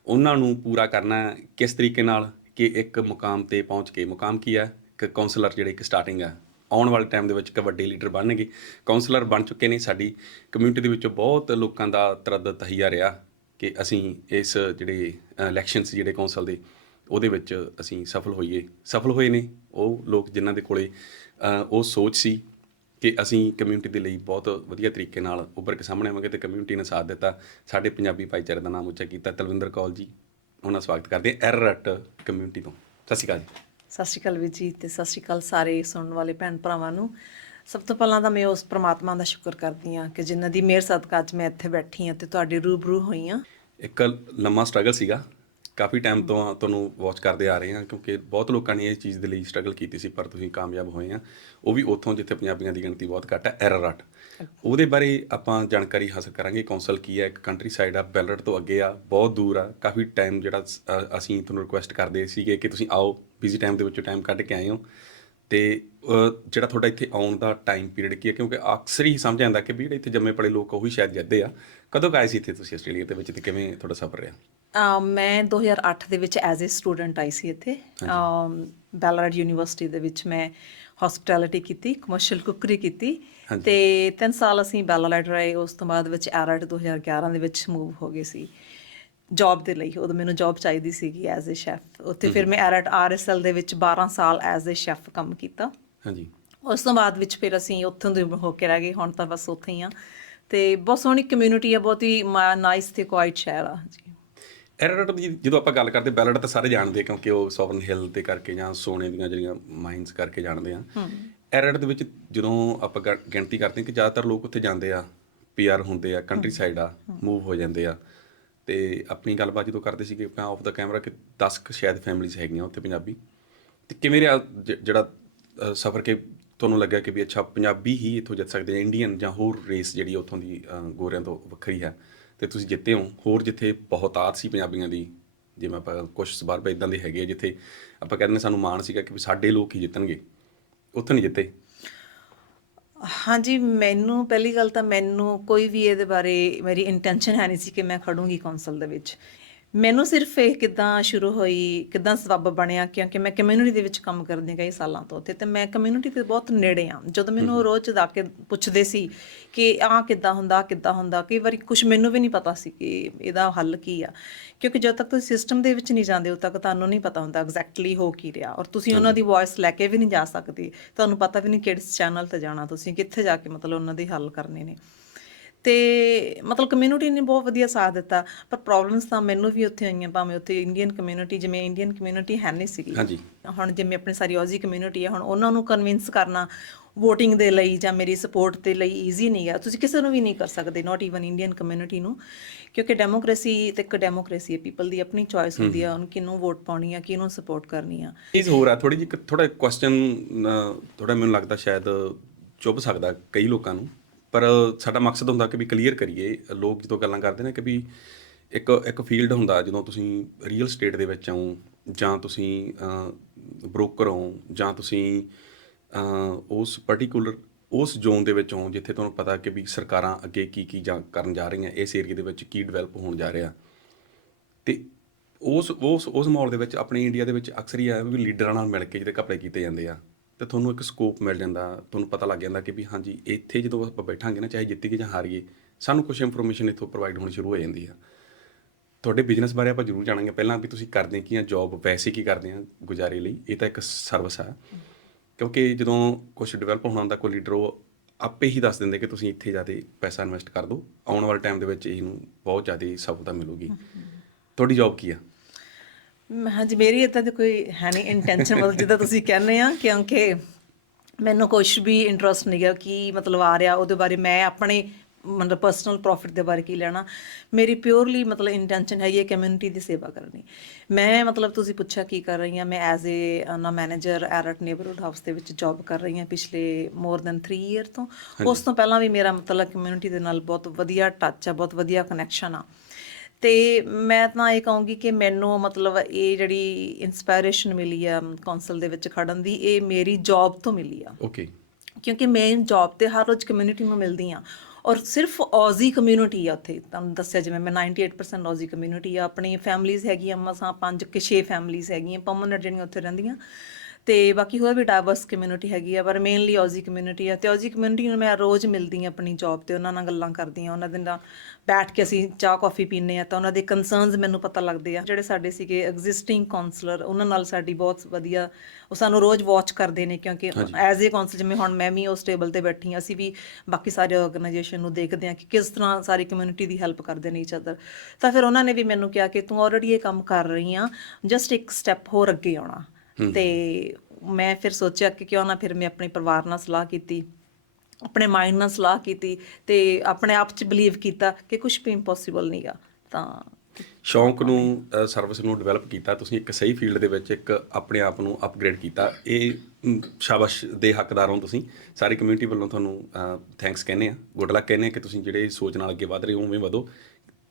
Speaker 1: ਉਹਨਾਂ ਨੂੰ ਪੂਰਾ ਕਰਨਾ ਕਿਸ ਤਰੀਕੇ ਨਾਲ ਕਿ ਇੱਕ ਮੁਕਾਮ ਤੇ ਪਹੁੰਚ ਕੇ, ਮੁਕਾਮ ਕੀ ਹੈ? ਇੱਕ ਕਾਉਂਸਲਰ ਜਿਹੜੇ ਇੱਕ ਸਟਾਰਟਿੰਗ ਹੈ ਆਉਣ ਵਾਲੇ ਟਾਈਮ ਦੇ ਵਿੱਚ ਇੱਕ ਵੱਡੇ ਲੀਡਰ ਬਣਨਗੇ। ਕਾਉਂਸਲਰ ਬਣ ਚੁੱਕੇ ਨੇ। ਸਾਡੀ ਕਮਿਊਨਿਟੀ ਦੇ ਵਿੱਚੋਂ ਬਹੁਤ ਲੋਕਾਂ ਦਾ ਤਰਦ ਤਹੀਆ ਰਿਹਾ ਕਿ ਅਸੀਂ ਇਸ ਜਿਹੜੇ ਇਲੈਕਸ਼ਨਸ ਜਿਹੜੇ ਕੌਂਸਲ ਦੇ, ਉਹਦੇ ਵਿੱਚ ਅਸੀਂ ਸਫਲ ਹੋਈਏ। ਸਫਲ ਹੋਏ ਨੇ। ਉਹ ਲੋਕ ਜਿਨ੍ਹਾਂ ਦੇ ਕੋਲੇ ਉਹ ਸੋਚ ਸੀ ਕਿ ਅਸੀਂ ਕਮਿਊਨਿਟੀ ਦੇ ਲਈ ਬਹੁਤ ਵਧੀਆ ਤਰੀਕੇ ਨਾਲ ਉੱਭਰ ਕੇ ਸਾਹਮਣੇ ਆਵਾਂਗੇ ਤੇ ਕਮਿਊਨਿਟੀ ਨੇ ਸਾਥ ਦਿੱਤਾ। ਸਾਡੇ ਪੰਜਾਬੀ ਭਾਈਚਾਰੇ ਦਾ ਨਾਮ ਉੱਚਾ ਕੀਤਾ। ਤਲਵਿੰਦਰ ਕੌਲ ਜੀ, ਉਹਨਾਂ ਸਵਾਗਤ ਕਰਦੇ ਹਾਂ। ਐਰਰਟ ਕਮਿਊਨਿਟੀ ਤੋਂ। ਸਤਿ ਸ਼੍ਰੀ ਅਕਾਲ ਜੀ।
Speaker 2: ਸਤਿ ਸ਼੍ਰੀ ਅਕਾਲ ਵੀਰ ਜੀ ਤੇ ਸਤਿ ਸ਼੍ਰੀ ਅਕਾਲ ਸਾਰੇ ਸੁਣਨ ਵਾਲੇ ਭੈਣ ਭਰਾਵਾਂ ਨੂੰ। ਸਭ ਤੋਂ ਪਹਿਲਾਂ ਤਾਂ ਮੈਂ ਉਸ ਪ੍ਰਮਾਤਮਾ ਦਾ ਸ਼ੁਕਰ ਕਰਦੀ ਹਾਂ ਕਿ ਜਿਨ੍ਹਾਂ ਦੀ ਮਿਹਰ ਸਦਕਾ ਅੱਜ ਮੈਂ ਇੱਥੇ ਬੈਠੀ ਹਾਂ ਤੇ ਤੁਹਾਡੇ ਰੂਬਰੂ ਹੋਈ ਹਾਂ।
Speaker 1: ਇੱਕ ਲੰਮਾ ਸਟਰਗਲ ਸੀਗਾ। ਕਾਫੀ ਟਾਈਮ ਤੋਂ ਤੁਹਾਨੂੰ ਵਾਚ ਕਰਦੇ ਆ ਰਹੇ ਹਾਂ ਕਿਉਂਕਿ ਬਹੁਤ ਲੋਕਾਂ ਨੇ ਇਹ ਚੀਜ਼ ਦੇ ਲਈ ਸਟਰਗਲ ਕੀਤੀ ਸੀ ਪਰ ਤੁਸੀਂ ਕਾਮਯਾਬ ਹੋਏ ਆ ਉਹ ਵੀ ਉੱਥੋਂ ਜਿੱਥੇ ਪੰਜਾਬੀਆਂ ਦੀ ਗਿਣਤੀ ਬਹੁਤ ਘੱਟ ਹੈ ਐਰਰਟ ਉਹਦੇ ਬਾਰੇ ਆਪਾਂ ਜਾਣਕਾਰੀ ਹਾਸਲ ਕਰਾਂਗੇ। ਕੌਂਸਲ ਕੀ ਹੈ? ਇੱਕ ਕੰਟਰੀ ਸਾਈਡ ਆ ਬੈਲਟ ਤੋਂ ਅੱਗੇ ਆ ਬਹੁਤ ਦੂਰ ਆ। ਕਾਫੀ ਟਾਈਮ ਜਿਹੜਾ ਅਸੀਂ ਤੁਹਾਨੂੰ ਰਿਕੁਐਸਟ ਕਰਦੇ ਸੀਗੇ ਕਿ ਤੁਸੀਂ ਆਓ। ਬਿਜ਼ੀ ਟਾਈਮ ਦੇ ਵਿੱਚੋਂ ਟਾਈਮ ਕੱਢ ਕੇ ਆਏ ਹੋ। ਤੇ ਜਿਹੜਾ ਤੁਹਾਡਾ ਇੱਥੇ ਆਉਣ ਦਾ ਟਾਈਮ ਪੀਰੀਅਡ ਕੀ ਹੈ? ਕਿਉਂਕਿ ਅਕਸਰ ਹੀ ਸਮਝ ਆਉਂਦਾ ਕਿ ਵੀ ਜਿਹੜੇ ਇੱਥੇ ਜੰਮੇ ਪਲੇ ਲੋਕ ਉਹੀ ਸ਼ਾਇਦ ਜਿੱਦੇ ਆ। ਕਦੋਂ ਆਏ ਸੀ ਇੱਥੇ ਤੁਸੀਂ ਆਸਟ੍ਰੇਲੀਆ ਦੇ ਵਿੱਚ ਤੇ ਕਿਵੇਂ ਤੁਹਾਡਾ ਸਫ਼ਰ ਰਿਹਾ?
Speaker 2: ਮੈਂ 2008 ਦੇ ਵਿੱਚ ਐਜ਼ ਅ ਸਟੂਡੈਂਟ ਆਈ ਸੀ ਇੱਥੇ। ਬੈਲਰਾਡ ਯੂਨੀਵਰਸਿਟੀ ਦੇ ਵਿੱਚ ਮੈਂ ਹਸਪਿਟੈਲਿਟੀ ਕੀਤੀ ਕਮਰਸ਼ੀਅਲ ਕੁਕਰੀ ਕੀਤੀ। ਤੇ 3 ਸਾਲ ਅਸੀਂ ਬੈਲਰਾਡ ਰਹੇ ਉਸ ਤੋਂ ਬਾਅਦ ਵਿੱਚ ਐਰਟ 2011 ਦੇ ਵਿੱਚ ਮੂਵ ਹੋ ਗਏ ਸੀ। ਜੌਬ ਦੇ ਲਈ ਉਦੋਂ ਮੈਨੂੰ ਜੌਬ ਚਾਹੀਦੀ ਸੀਗੀ ਐਜ਼ ਅ ਸ਼ੈਫ ਉੱਥੇ ਫਿਰ ਮੈਂ ਐਰਟ ਆਰਐਸਐਲ ਦੇ ਵਿੱਚ 12 ਸਾਲ ਐਜ਼ ਅ ਸ਼ੈਫ ਕੰਮ ਕੀਤਾ।
Speaker 1: ਹਾਂਜੀ।
Speaker 2: ਉਸ ਤੋਂ ਬਾਅਦ ਵਿੱਚ ਫਿਰ ਅਸੀਂ ਉੱਥੋਂ ਦੇ ਹੋ ਕੇ ਰਹਿ ਗਏ ਹੁਣ ਤਾਂ ਬਸ ਉੱਥੇ ਹੀ ਆ। ਤੇ ਬਹੁਤ ਸੋਹਣੀ ਕਮਿਊਨਿਟੀ ਆ ਬਹੁਤ ਹੀ ਨਾਈਸ ਤੇ ਕੁਆਇਟ ਸ਼ਹਿਰ ਆ ਜੀ।
Speaker 1: ਐਰਰਟ ਦੀ ਜਦੋਂ ਆਪਾਂ ਗੱਲ ਕਰਦੇ ਬੈਲਟ ਤਾਂ ਸਾਰੇ ਜਾਣਦੇ ਕਿਉਂਕਿ ਉਹ ਸੋਵਰਨ ਹਿੱਲ ਤੇ ਕਰਕੇ ਜਾਂ ਸੋਨੇ ਦੀਆਂ ਜਿਹੜੀਆਂ ਮਾਈਨਸ ਕਰਕੇ ਜਾਣਦੇ ਆ। ਐਰਰਟ ਦੇ ਵਿੱਚ ਜਦੋਂ ਆਪਾਂ ਗਿਣਤੀ ਕਰਦੇ ਕਿ ਜ਼ਿਆਦਾਤਰ ਲੋਕ ਉੱਥੇ ਜਾਂਦੇ ਆ ਪੀਆਰ ਹੁੰਦੇ ਆ ਕੰਟਰੀ ਸਾਈਡ ਆ ਮੂਵ ਹੋ ਜਾਂਦੇ ਆ। ਤੇ ਆਪਣੀ ਗੱਲਬਾਤ ਜਦੋਂ ਕਰਦੇ ਸੀਗੇ ਆਪਾਂ ਆਫ ਦਾ ਕੈਮਰਾ ਕਿ 10 ਕੁ ਸ਼ਾਇਦ ਫੈਮਿਲੀਜ਼ ਹੈਗੀਆਂ ਉੱਥੇ ਪੰਜਾਬੀ। ਤੇ ਕਿਵੇਂ ਰਿਹਾ ਜ- ਜਿਹੜਾ ਸਫਰ ਕੇ ਤੁਹਾਨੂੰ ਲੱਗਿਆ ਕਿ ਵੀ ਅੱਛਾ ਪੰਜਾਬੀ ਹੀ ਇੱਥੋਂ ਜਿੱਤ ਸਕਦੇ ਆ ਇੰਡੀਅਨ ਜਾਂ ਹੋਰ ਰੇਸ ਜਿਹੜੀ ਉੱਥੋਂ ਦੀ ਅ, ਗੋਰਿਆਂ ਤੋਂ ਵੱਖਰੀ ਹੈ। ਤੇ ਤੁਸੀਂ ਜਿੱਤੇ ਹੋ। ਹੋਰ ਜਿੱਥੇ ਬਹੁਤਾਤ ਸੀ ਪੰਜਾਬੀਆਂ ਦੀ ਜਿਵੇਂ ਆਪਾਂ ਕੁਝ ਸਬਰਬ ਇਦਾਂ ਦੇ ਹੈਗੇ ਆ ਜਿੱਥੇ ਆਪਾਂ ਕਹਿੰਦੇ ਨੇ ਸਾਨੂੰ ਮਾਣ ਸੀਗਾ ਕਿ ਵੀ ਸਾਡੇ ਲੋਕ ਹੀ ਜਿੱਤਣਗੇ। ਉੱਥੇ ਨਹੀਂ ਜਿੱਤੇ।
Speaker 2: ਹਾਂਜੀ, ਮੈਨੂੰ ਪਹਿਲੀ ਗੱਲ ਤਾਂ ਮੈਨੂੰ ਕੋਈ ਵੀ ਇਹਦੇ ਬਾਰੇ ਮੇਰੀ ਇੰਟੈਂਸ਼ਨ ਹੈ ਨਹੀਂ ਸੀ ਕਿ ਮੈਂ ਖੜੂੰਗੀ ਕੌਂਸਲ ਦੇ ਵਿੱਚ। ਮੈਨੂੰ ਸਿਰਫ ਇਹ ਕਿਦਾਂ ਸ਼ੁਰੂ ਹੋਈ ਕਿਦਾਂ ਸਬੱਬ ਬਣਿਆ ਕਿਉਂਕਿ ਮੈਂ ਕਮਿਊਨਿਟੀ ਦੇ ਵਿੱਚ ਕੰਮ ਕਰਦੀ ਹਾਂ ਕਈ ਸਾਲਾਂ ਤੋਂ ਤੇ ਤੇ ਮੈਂ ਕਮਿਊਨਿਟੀ ਦੇ ਬਹੁਤ ਨੇੜੇ ਆ। ਜਦੋਂ ਮੈਨੂੰ ਉਹ ਰੋਜ਼ ਜਾ ਕੇ ਪੁੱਛਦੇ ਸੀ ਕਿ ਆਹ ਕਿੱਦਾਂ ਹੁੰਦਾ ਕਿੱਦਾਂ ਹੁੰਦਾ ਕਈ ਵਾਰੀ ਕੁਝ ਮੈਨੂੰ ਵੀ ਨਹੀਂ ਪਤਾ ਸੀ ਕਿ ਇਹਦਾ ਹੱਲ ਕੀ ਆ। ਕਿਉਂਕਿ ਜਦ ਤੱਕ ਤੁਸੀਂ ਸਿਸਟਮ ਦੇ ਵਿੱਚ ਨਹੀਂ ਜਾਂਦੇ ਉਦ ਤੱਕ ਤੁਹਾਨੂੰ ਨਹੀਂ ਪਤਾ ਹੁੰਦਾ ਐਗਜ਼ੈਕਟਲੀ ਹੋ ਕੀ ਰਿਹਾ। ਔਰ ਤੁਸੀਂ ਉਹਨਾਂ ਦੀ ਵੌਇਸ ਲੈ ਕੇ ਵੀ ਨਹੀਂ ਜਾ ਸਕਦੇ। ਤੁਹਾਨੂੰ ਪਤਾ ਵੀ ਨਹੀਂ ਕਿਹੜੇ ਚੈਨਲ ਤੇ ਜਾਣਾ ਤੁਸੀਂ ਕਿੱਥੇ ਜਾ ਕੇ ਮਤਲਬ ਉਹਨਾਂ ਦੇ ਹੱਲ ਕਰਨੇ ਨੇ। ਤੇ ਮਤਲਬ ਕਮਿਊਨਿਟੀ ਨੇ ਬਹੁਤ ਵਧੀਆ ਸਾਥ ਦਿੱਤਾ ਪਰ ਪ੍ਰੋਬਲਮਸ ਤਾਂ ਮੈਨੂੰ ਵੀ ਉੱਥੇ ਆਈਆਂ ਭਾਵੇਂ ਉੱਥੇ ਇੰਡੀਅਨ ਕਮਿਊਨਿਟੀ ਜਿਵੇਂ ਇੰਡੀਅਨ ਕਮਿਊਨਿਟੀ ਹੈ ਨਹੀਂ ਸੀਗੀ।
Speaker 1: ਹਾਂਜੀ।
Speaker 2: ਹੁਣ ਜਿਵੇਂ ਆਪਣੀ ਸਾਰੀ ਔਜ਼ੀ ਕਮਿਊਨਿਟੀ ਹੈ ਹੁਣ ਉਹਨਾਂ ਨੂੰ ਕਨਵਿੰਸ ਕਰਨਾ VOTING ਦੇ ਲਈ ਜਾਂ ਮੇਰੀ ਸਪੋਰਟ ਦੇ ਲਈ ਈਜ਼ੀ ਨਹੀਂ ਹੈ ਤੁਸੀਂ ਕਿਸੇ ਨੂੰ ਵੀ ਨਹੀਂ ਕਰ ਸਕਦੇ ਨਾਟ ਈਵਨ ਇੰਡੀਅਨ ਕਮਿਊਨਿਟੀ ਨੂੰ। ਕਿਉਂਕਿ ਡੈਮੋਕ੍ਰੇਸੀ ਤੇ ਇੱਕ ਡੈਮੋਕ੍ਰੇਸੀ ਹੈ ਪੀਪਲ ਦੀ ਆਪਣੀ ਚੋਇਸ ਹੁੰਦੀ ਆ ਉਹਨੂੰ ਕਿਹਨੂੰ ਵੋਟ ਪਾਉਣੀ ਆ ਕਿਹਨੂੰ ਸਪੋਰਟ ਕਰਨੀ ਆ।
Speaker 1: ਚੀਜ਼ ਹੋਰ ਆ ਥੋੜੀ ਜਿਹੀ ਥੋੜਾ ਕੁਐਸਚਨ ਥੋੜਾ ਮੈਨੂੰ ਲੱਗਦਾ ਸ਼ਾਇਦ ਚੁੱਭ ਸਕਦਾ ਕਈ ਲੋਕਾਂ ਨੂੰ। ਪਰ ਸਾਡਾ ਮਕਸਦ ਹੁੰਦਾ ਕਿ ਵੀ ਕਲੀਅਰ ਕਰੀਏ, ਲੋਕ ਜਦੋਂ ਗੱਲਾਂ ਕਰਦੇ ਨੇ ਕਿ ਵੀ ਇੱਕ ਇੱਕ ਫੀਲਡ ਹੁੰਦਾ ਜਦੋਂ ਤੁਸੀਂ ਰੀਅਲ ਸਟੇਟ ਦੇ ਵਿੱਚ ਆਉਂ, ਜਾਂ ਤੁਸੀਂ ਬ੍ਰੋਕਰ ਹੋ, ਜਾਂ ਤੁਸੀਂ ਉਸ ਪਾਰਟਿਕੂਲਰ ਉਸ ਜ਼ੋਨ ਦੇ ਵਿੱਚ ਹੋ ਜਿੱਥੇ ਤੁਹਾਨੂੰ ਪਤਾ ਕਿ ਵੀ ਸਰਕਾਰਾਂ ਅੱਗੇ ਕੀ ਕੀ ਜਾਂ, ਕਰਨ ਜਾ ਰਹੀਆਂ, ਇਸ ਏਰੀਆ ਦੇ ਵਿੱਚ ਕੀ ਡਿਵੈਲਪ ਹੋਣ ਜਾ ਰਿਹਾ। ਤੇ ਉਸ ਉਸ ਉਸ ਮਾਹੌਲ ਦੇ ਵਿੱਚ ਆਪਣੇ ਇੰਡੀਆ ਦੇ ਵਿੱਚ ਅਕਸਰ ਹੀ ਆ ਵੀ ਲੀਡਰਾਂ ਨਾਲ ਮਿਲ ਕੇ ਜਿਹੜੇ ਕੱਪੜੇ ਕੀਤੇ ਜਾਂਦੇ ਆ। ਤੇ ਤੁਹਾਨੂੰ ਇੱਕ ਸਕੋਪ ਮਿਲ ਜਾਂਦਾ ਤੁਹਾਨੂੰ ਪਤਾ ਲੱਗ ਜਾਂਦਾ ਕਿ ਵੀ ਹਾਂਜੀ ਇੱਥੇ ਜਦੋਂ ਆਪਾਂ ਬੈਠਾਂਗੇ ਨਾ ਚਾਹੇ ਜਿੱਤੀਏ ਜਾਂ ਹਾਰੀਏ ਸਾਨੂੰ ਕੁਝ ਇਨਫੋਰਮੇਸ਼ਨ ਇੱਥੋਂ ਪ੍ਰੋਵਾਈਡ ਹੋਣੀ ਸ਼ੁਰੂ ਹੋ ਜਾਂਦੀ ਆ। ਤੁਹਾਡੇ ਬਿਜ਼ਨਸ ਬਾਰੇ ਆਪਾਂ ਜ਼ਰੂਰ ਜਾਣਾਂਗੇ। ਪਹਿਲਾਂ ਵੀ ਤੁਸੀਂ ਕਰਦੇ ਕੀ ਆ ਜੌਬ ਵੈਸੇ ਕੀ ਕਰਦੇ ਆ ਗੁਜ਼ਾਰੇ ਲਈ ਇਹ ਤਾਂ ਇੱਕ ਸਰਵਿਸ ਆ। ਕਿਉਂਕਿ ਜਦੋਂ ਕੁਝ ਡਿਵੈਲਪ ਹੋਣਾ ਹੁੰਦਾ ਕੋਈ ਲੀਡਰ ਉਹ ਆਪੇ ਹੀ ਦੱਸ ਦਿੰਦੇ ਕਿ ਤੁਸੀਂ ਇੱਥੇ ਜਾ ਕੇ ਪੈਸਾ ਇਨਵੈਸਟ ਕਰ ਦਿਓ ਆਉਣ ਵਾਲੇ ਟਾਈਮ ਦੇ ਵਿੱਚ ਇਹਨੂੰ ਬਹੁਤ ਜ਼ਿਆਦਾ ਸਫਲਤਾ ਮਿਲੂਗੀ। ਤੁਹਾਡੀ ਜੌਬ ਕੀ ਆ?
Speaker 2: ਹਾਂਜੀ ਮੇਰੀ ਇਦਾਂ ਦੀ ਕੋਈ ਹੈ ਨਹੀਂ ਇੰਟੈਂਸ਼ਨ ਮਤਲਬ ਜਿੱਦਾਂ ਤੁਸੀਂ ਕਹਿੰਦੇ ਆ ਕਿਉਂਕਿ ਮੈਨੂੰ ਕੁਝ ਵੀ ਇੰਟਰਸਟ ਨਹੀਂ ਗਿਆ ਕੀ ਮਤਲਬ ਆ ਰਿਹਾ ਉਹਦੇ ਬਾਰੇ ਮੈਂ ਆਪਣੇ ਮਤਲਬ ਪਰਸਨਲ ਪ੍ਰੋਫਿਟ ਦੇ ਬਾਰੇ ਕੀ ਲੈਣਾ। ਮੇਰੀ ਪਿਓਰਲੀ ਮਤਲਬ ਇੰਟੈਂਸ਼ਨ ਹੈਗੀ ਹੈ ਕਮਿਊਨਿਟੀ ਦੀ ਸੇਵਾ ਕਰਨੀ। ਮੈਂ ਮਤਲਬ ਤੁਸੀਂ ਪੁੱਛਿਆ ਕੀ ਕਰ ਰਹੀ ਹਾਂ ਮੈਂ ਐਜ਼ ਏ ਨਾ ਮੈਨੇਜਰ ਐਰਟ ਨੇਬਰਹੁੱਡ ਹਾਊਸ ਦੇ ਵਿੱਚ ਜੌਬ ਕਰ ਰਹੀ ਹਾਂ ਪਿਛਲੇ ਮੋਰ ਦੈਨ 3 ਇਅਰ ਤੋਂ। ਉਸ ਤੋਂ ਪਹਿਲਾਂ ਵੀ ਮੇਰਾ ਮਤਲਬ ਕਮਿਊਨਿਟੀ ਦੇ ਨਾਲ ਬਹੁਤ ਵਧੀਆ ਟੱਚ ਆ ਬਹੁਤ ਵਧੀਆ ਕਨੈਕਸ਼ਨ ਆ। ਤੇ ਮੈਂ ਤਾਂ ਇਹ ਕਹੂੰਗੀ ਕਿ ਮੈਨੂੰ ਮਤਲਬ ਇਹ ਜਿਹੜੀ ਇਨਸਪਾਇਰੇਸ਼ਨ ਮਿਲੀ ਆ ਕੌਂਸਲ ਦੇ ਵਿੱਚ ਖੜਨ ਦੀ ਇਹ ਮੇਰੀ ਜੌਬ ਤੋਂ ਮਿਲੀ ਆ।
Speaker 1: ਓਕੇ
Speaker 2: ਕਿਉਂਕਿ ਮੈਂ ਜੌਬ ਤੇ ਹਰ ਰੋਜ਼ ਕਮਿਊਨਿਟੀ ਨੂੰ ਮਿਲਦੀ ਆ। ਔਰ ਸਿਰਫ ਔਜ਼ੀ ਕਮਿਊਨਿਟੀ ਆ ਉੱਥੇ ਤੁਹਾਨੂੰ ਦੱਸਿਆ ਜਿਵੇਂ ਮੈਂ 98% ਔਜ਼ੀ ਕਮਿਊਨਿਟੀ ਆ। ਆਪਣੀ ਫੈਮਲੀਜ਼ ਹੈਗੀਆਂ ਮਸਾਂ ਪੰਜ ਕਿ ਛੇ ਫੈਮਲੀਜ਼ ਹੈਗੀਆਂ ਪਰਮਨੈਂਟ ਜਿਹੜੀਆਂ ਉੱਥੇ ਰਹਿੰਦੀਆਂ। ਤੇ ਬਾਕੀ ਹੋਰ ਵੀ ਡਾਈਵਰਸ ਕਮਿਊਨਿਟੀ ਹੈਗੀ ਆ ਪਰ ਮੇਨਲੀ ਔਜ਼ੀ ਕਮਿਊਨਿਟੀ ਆ। ਤੇ ਔਜ਼ੀ ਕਮਿਊਨਿਟੀ ਨੂੰ ਮੈਂ ਰੋਜ਼ ਮਿਲਦੀ ਆ ਆਪਣੀ ਜੌਬ ਤੇ ਉਹਨਾਂ ਨਾਲ ਗੱਲਾਂ ਕਰਦੀ ਆ। ਉਹਨਾਂ ਦੇ ਨਾਲ ਬੈਠ ਕੇ ਅਸੀਂ ਚਾਹ ਕਾਫੀ ਪੀਂਦੇ ਆ ਤਾਂ ਉਹਨਾਂ ਦੇ ਕਨਸਰਨਸ ਮੈਨੂੰ ਪਤਾ ਲੱਗਦੇ ਆ। ਜਿਹੜੇ ਸਾਡੇ ਸੀਗੇ ਐਗਜ਼ਿਸਟਿੰਗ ਕਾਉਂਸਲਰ ਉਹਨਾਂ ਨਾਲ ਸਾਡੀ ਬਹੁਤ ਵਧੀਆ ਉਹ ਸਾਨੂੰ ਰੋਜ਼ ਵਾਚ ਕਰਦੇ ਨੇ ਕਿਉਂਕਿ ਐਜ਼ ਏ ਕਾਉਂਸਲ ਜਿਵੇਂ ਹੁਣ ਮੈਂ ਵੀ ਉਸ ਟੇਬਲ ਤੇ ਬੈਠੀ ਆ ਅਸੀਂ ਵੀ ਬਾਕੀ ਸਾਰੇ ਆਰਗੇਨਾਈਜੇਸ਼ਨ ਨੂੰ ਦੇਖਦੇ ਆ ਕਿ ਕਿਸ ਤਰ੍ਹਾਂ ਸਾਰੀ ਕਮਿਊਨਿਟੀ ਦੀ ਹੈਲਪ ਕਰਦੇ ਨੇ ਈਚ ਅਦਰ ਤਾਂ ਫਿਰ ਉਹਨਾਂ ਨੇ ਵੀ ਮੈਨੂੰ ਕਿਹਾ ਕਿ ਤੂੰ ਆਲਰੇਡੀ ਇਹ ਕੰਮ ਕਰ ਰਹੀ ਆ ਜਸਟ ਇੱਕ ਸਟੈਪ ਹੋਰ ਅੱਗੇ ਆਉਣਾ। ਤੇ ਮੈਂ ਫਿਰ ਸੋਚਿਆ ਕਿ ਕਿਉਂ ਨਾ ਫਿਰ ਮੈਂ ਆਪਣੇ ਪਰਿਵਾਰ ਨਾਲ ਸਲਾਹ ਕੀਤੀ ਆਪਣੇ ਮਾਈਂਡ ਨਾਲ ਸਲਾਹ ਕੀਤੀ ਤੇ ਆਪਣੇ ਆਪ 'ਚ ਬਲੀਵ ਕੀਤਾ ਕਿ ਕੁਝ ਵੀ ਇੰਪੋਸੀਬਲ ਨਹੀਂਗਾ ਤਾਂ
Speaker 1: ਸ਼ੌਂਕ ਨੂੰ ਸਰਵਿਸ ਨੂੰ ਡਿਵੈਲਪ ਕੀਤਾ ਤੁਸੀਂ ਇੱਕ ਸਹੀ ਫੀਲਡ ਦੇ ਵਿੱਚ ਇੱਕ ਆਪਣੇ ਆਪ ਨੂੰ ਅਪਗ੍ਰੇਡ ਕੀਤਾ। ਇਹ ਸ਼ਾਬਾਸ਼ ਦੇ ਹੱਕਦਾਰ ਹੋ ਤੁਸੀਂ। ਸਾਰੀ ਕਮਿਊਨਿਟੀ ਵੱਲੋਂ ਤੁਹਾਨੂੰ ਥੈਂਕਸ ਕਹਿੰਦੇ ਆ ਗੁੱਡ ਲੱਕ ਕਹਿੰਦੇ ਆ ਕਿ ਤੁਸੀਂ ਜਿਹੜੇ ਸੋਚ ਨਾਲ ਅੱਗੇ ਵਧ ਰਹੇ ਹੋ ਉਵੇਂ ਵਧੋ।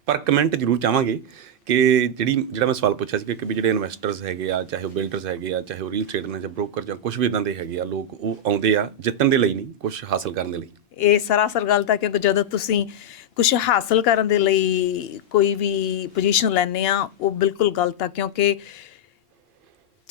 Speaker 1: ਪਰ ਕਮੈਂਟ ਜ਼ਰੂਰ ਚਾਹਾਂਗੇ। ਕਿ ਜਿਹੜੀ, ਜਿਹੜਾ ਮੈਂ ਸਵਾਲ ਪੁੱਛਿਆ ਸੀ ਕਿ ਵੀ ਜਿਹੜੇ ਇਨਵੈਸਟਰਸ ਹੈਗੇ ਆ, ਚਾਹੇ ਉਹ ਬਿਲਡਰਸ ਹੈਗੇ ਆ, ਚਾਹੇ ਉਹ ਰੀਅਲ ਸਟੇਟ ਨੇ ਜਾਂ ਬ੍ਰੋਕਰ ਜਾਂ ਕੁਝ ਵੀ ਇਦਾਂ ਦੇ ਹੈਗੇ ਆ, ਲੋਕ ਉਹ ਆਉਂਦੇ ਆ ਜਿੱਤਣ ਦੇ ਲਈ ਨਹੀਂ ਕੁਝ ਹਾਸਲ ਕਰਨ ਦੇ ਲਈ।
Speaker 2: ਇਹ ਸਰਾਸਰ ਗੱਲ ਤਾਂ ਕਿਉਂਕਿ ਜਦੋਂ ਤੁਸੀਂ ਕੁਝ ਹਾਸਲ ਕਰਨ ਦੇ ਲਈ ਕੋਈ ਵੀ ਪੋਜੀਸ਼ਨ ਲੈਂਦੇ ਆ, ਉਹ ਬਿਲਕੁਲ ਗਲਤ ਆ ਕਿਉਂਕਿ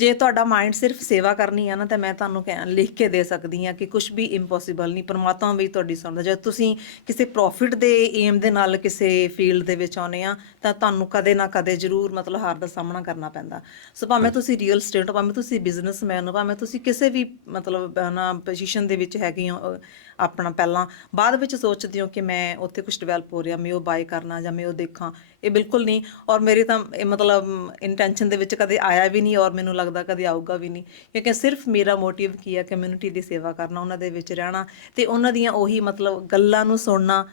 Speaker 2: ਜੇ ਤੁਹਾਡਾ ਮਾਈਂਡ ਸਿਰਫ ਸੇਵਾ ਕਰਨੀ ਆ ਨਾ, ਤਾਂ ਮੈਂ ਤੁਹਾਨੂੰ ਕਹਿ, ਲਿਖ ਕੇ ਦੇ ਸਕਦੀ ਆ ਕਿ ਕੁਝ ਵੀ ਇੰਪੋਸੀਬਲ ਨਹੀਂ, ਪਰਮਾਤਮਾ ਵੀ ਤੁਹਾਡੀ ਸੁਣਦਾ। ਜਦ ਤੁਸੀਂ ਕਿਸੇ ਪ੍ਰੋਫਿਟ ਦੇ ਏਮ ਦੇ ਨਾਲ ਕਿਸੇ ਫੀਲਡ ਦੇ ਵਿੱਚ ਆਉਨੇ ਆ, ਤਾਂ ਤੁਹਾਨੂੰ ਕਦੇ ਨਾ ਕਦੇ ਜ਼ਰੂਰ ਮਤਲਬ ਹਾਰ ਦਾ ਸਾਹਮਣਾ ਕਰਨਾ ਪੈਂਦਾ। ਸੋ ਭਾਵੇਂ ਤੁਸੀਂ ਰੀਅਲ ਸਟੇਟ ਭਾਵੇਂ ਤੁਸੀਂ ਬਿਜ਼ਨਸਮੈਨ ਹੋ, ਭਾਵੇਂ ਤੁਸੀਂ ਕਿਸੇ ਵੀ ਮਤਲਬ ਨਾ ਪੋਜੀਸ਼ਨ ਦੇ ਵਿੱਚ ਹੈਗੇ ਹੋ ਆਪਣਾ ਪਹਿਲਾਂ, ਬਾਅਦ ਵਿੱਚ ਸੋਚਦੇ ਹੋ ਕਿ ਮੈਂ ਉੱਥੇ ਕੁਝ ਡਿਵੈਲਪ ਹੋ ਰਿਹਾ, ਮੈਂ ਉਹ ਬਾਏ ਕਰਨਾ ਜਾਂ ਮੈਂ ਉਹ ਦੇਖਾਂ। ਇਹ ਬਿਲਕੁਲ ਨਹੀਂ। ਔਰ ਮੇਰੀ ਤਾਂ ਇਹ ਮਤਲਬ ਇੰਟੈਂਸ਼ਨ ਦੇ ਵਿੱਚ ਕਦੇ ਆਇਆ ਵੀ ਨਹੀਂ ਔਰ ਮੈਨੂੰ ਲੱਗਦਾ ਕਦੇ ਆਊਗਾ ਵੀ ਨਹੀਂ। ਕਿਉਂਕਿ ਸਿਰਫ ਮੇਰਾ ਮੋਟਿਵ ਕੀ ਹੈ ਕਮਿਊਨਿਟੀ ਦੀ ਸੇਵਾ ਕਰਨਾ, ਉਹਨਾਂ ਦੇ ਵਿੱਚ ਰਹਿਣਾ ਤੇ ਉਹਨਾਂ ਦੀਆਂ ਉਹੀ ਮਤਲਬ ਗੱਲਾਂ ਨੂੰ ਸੁਣਨਾ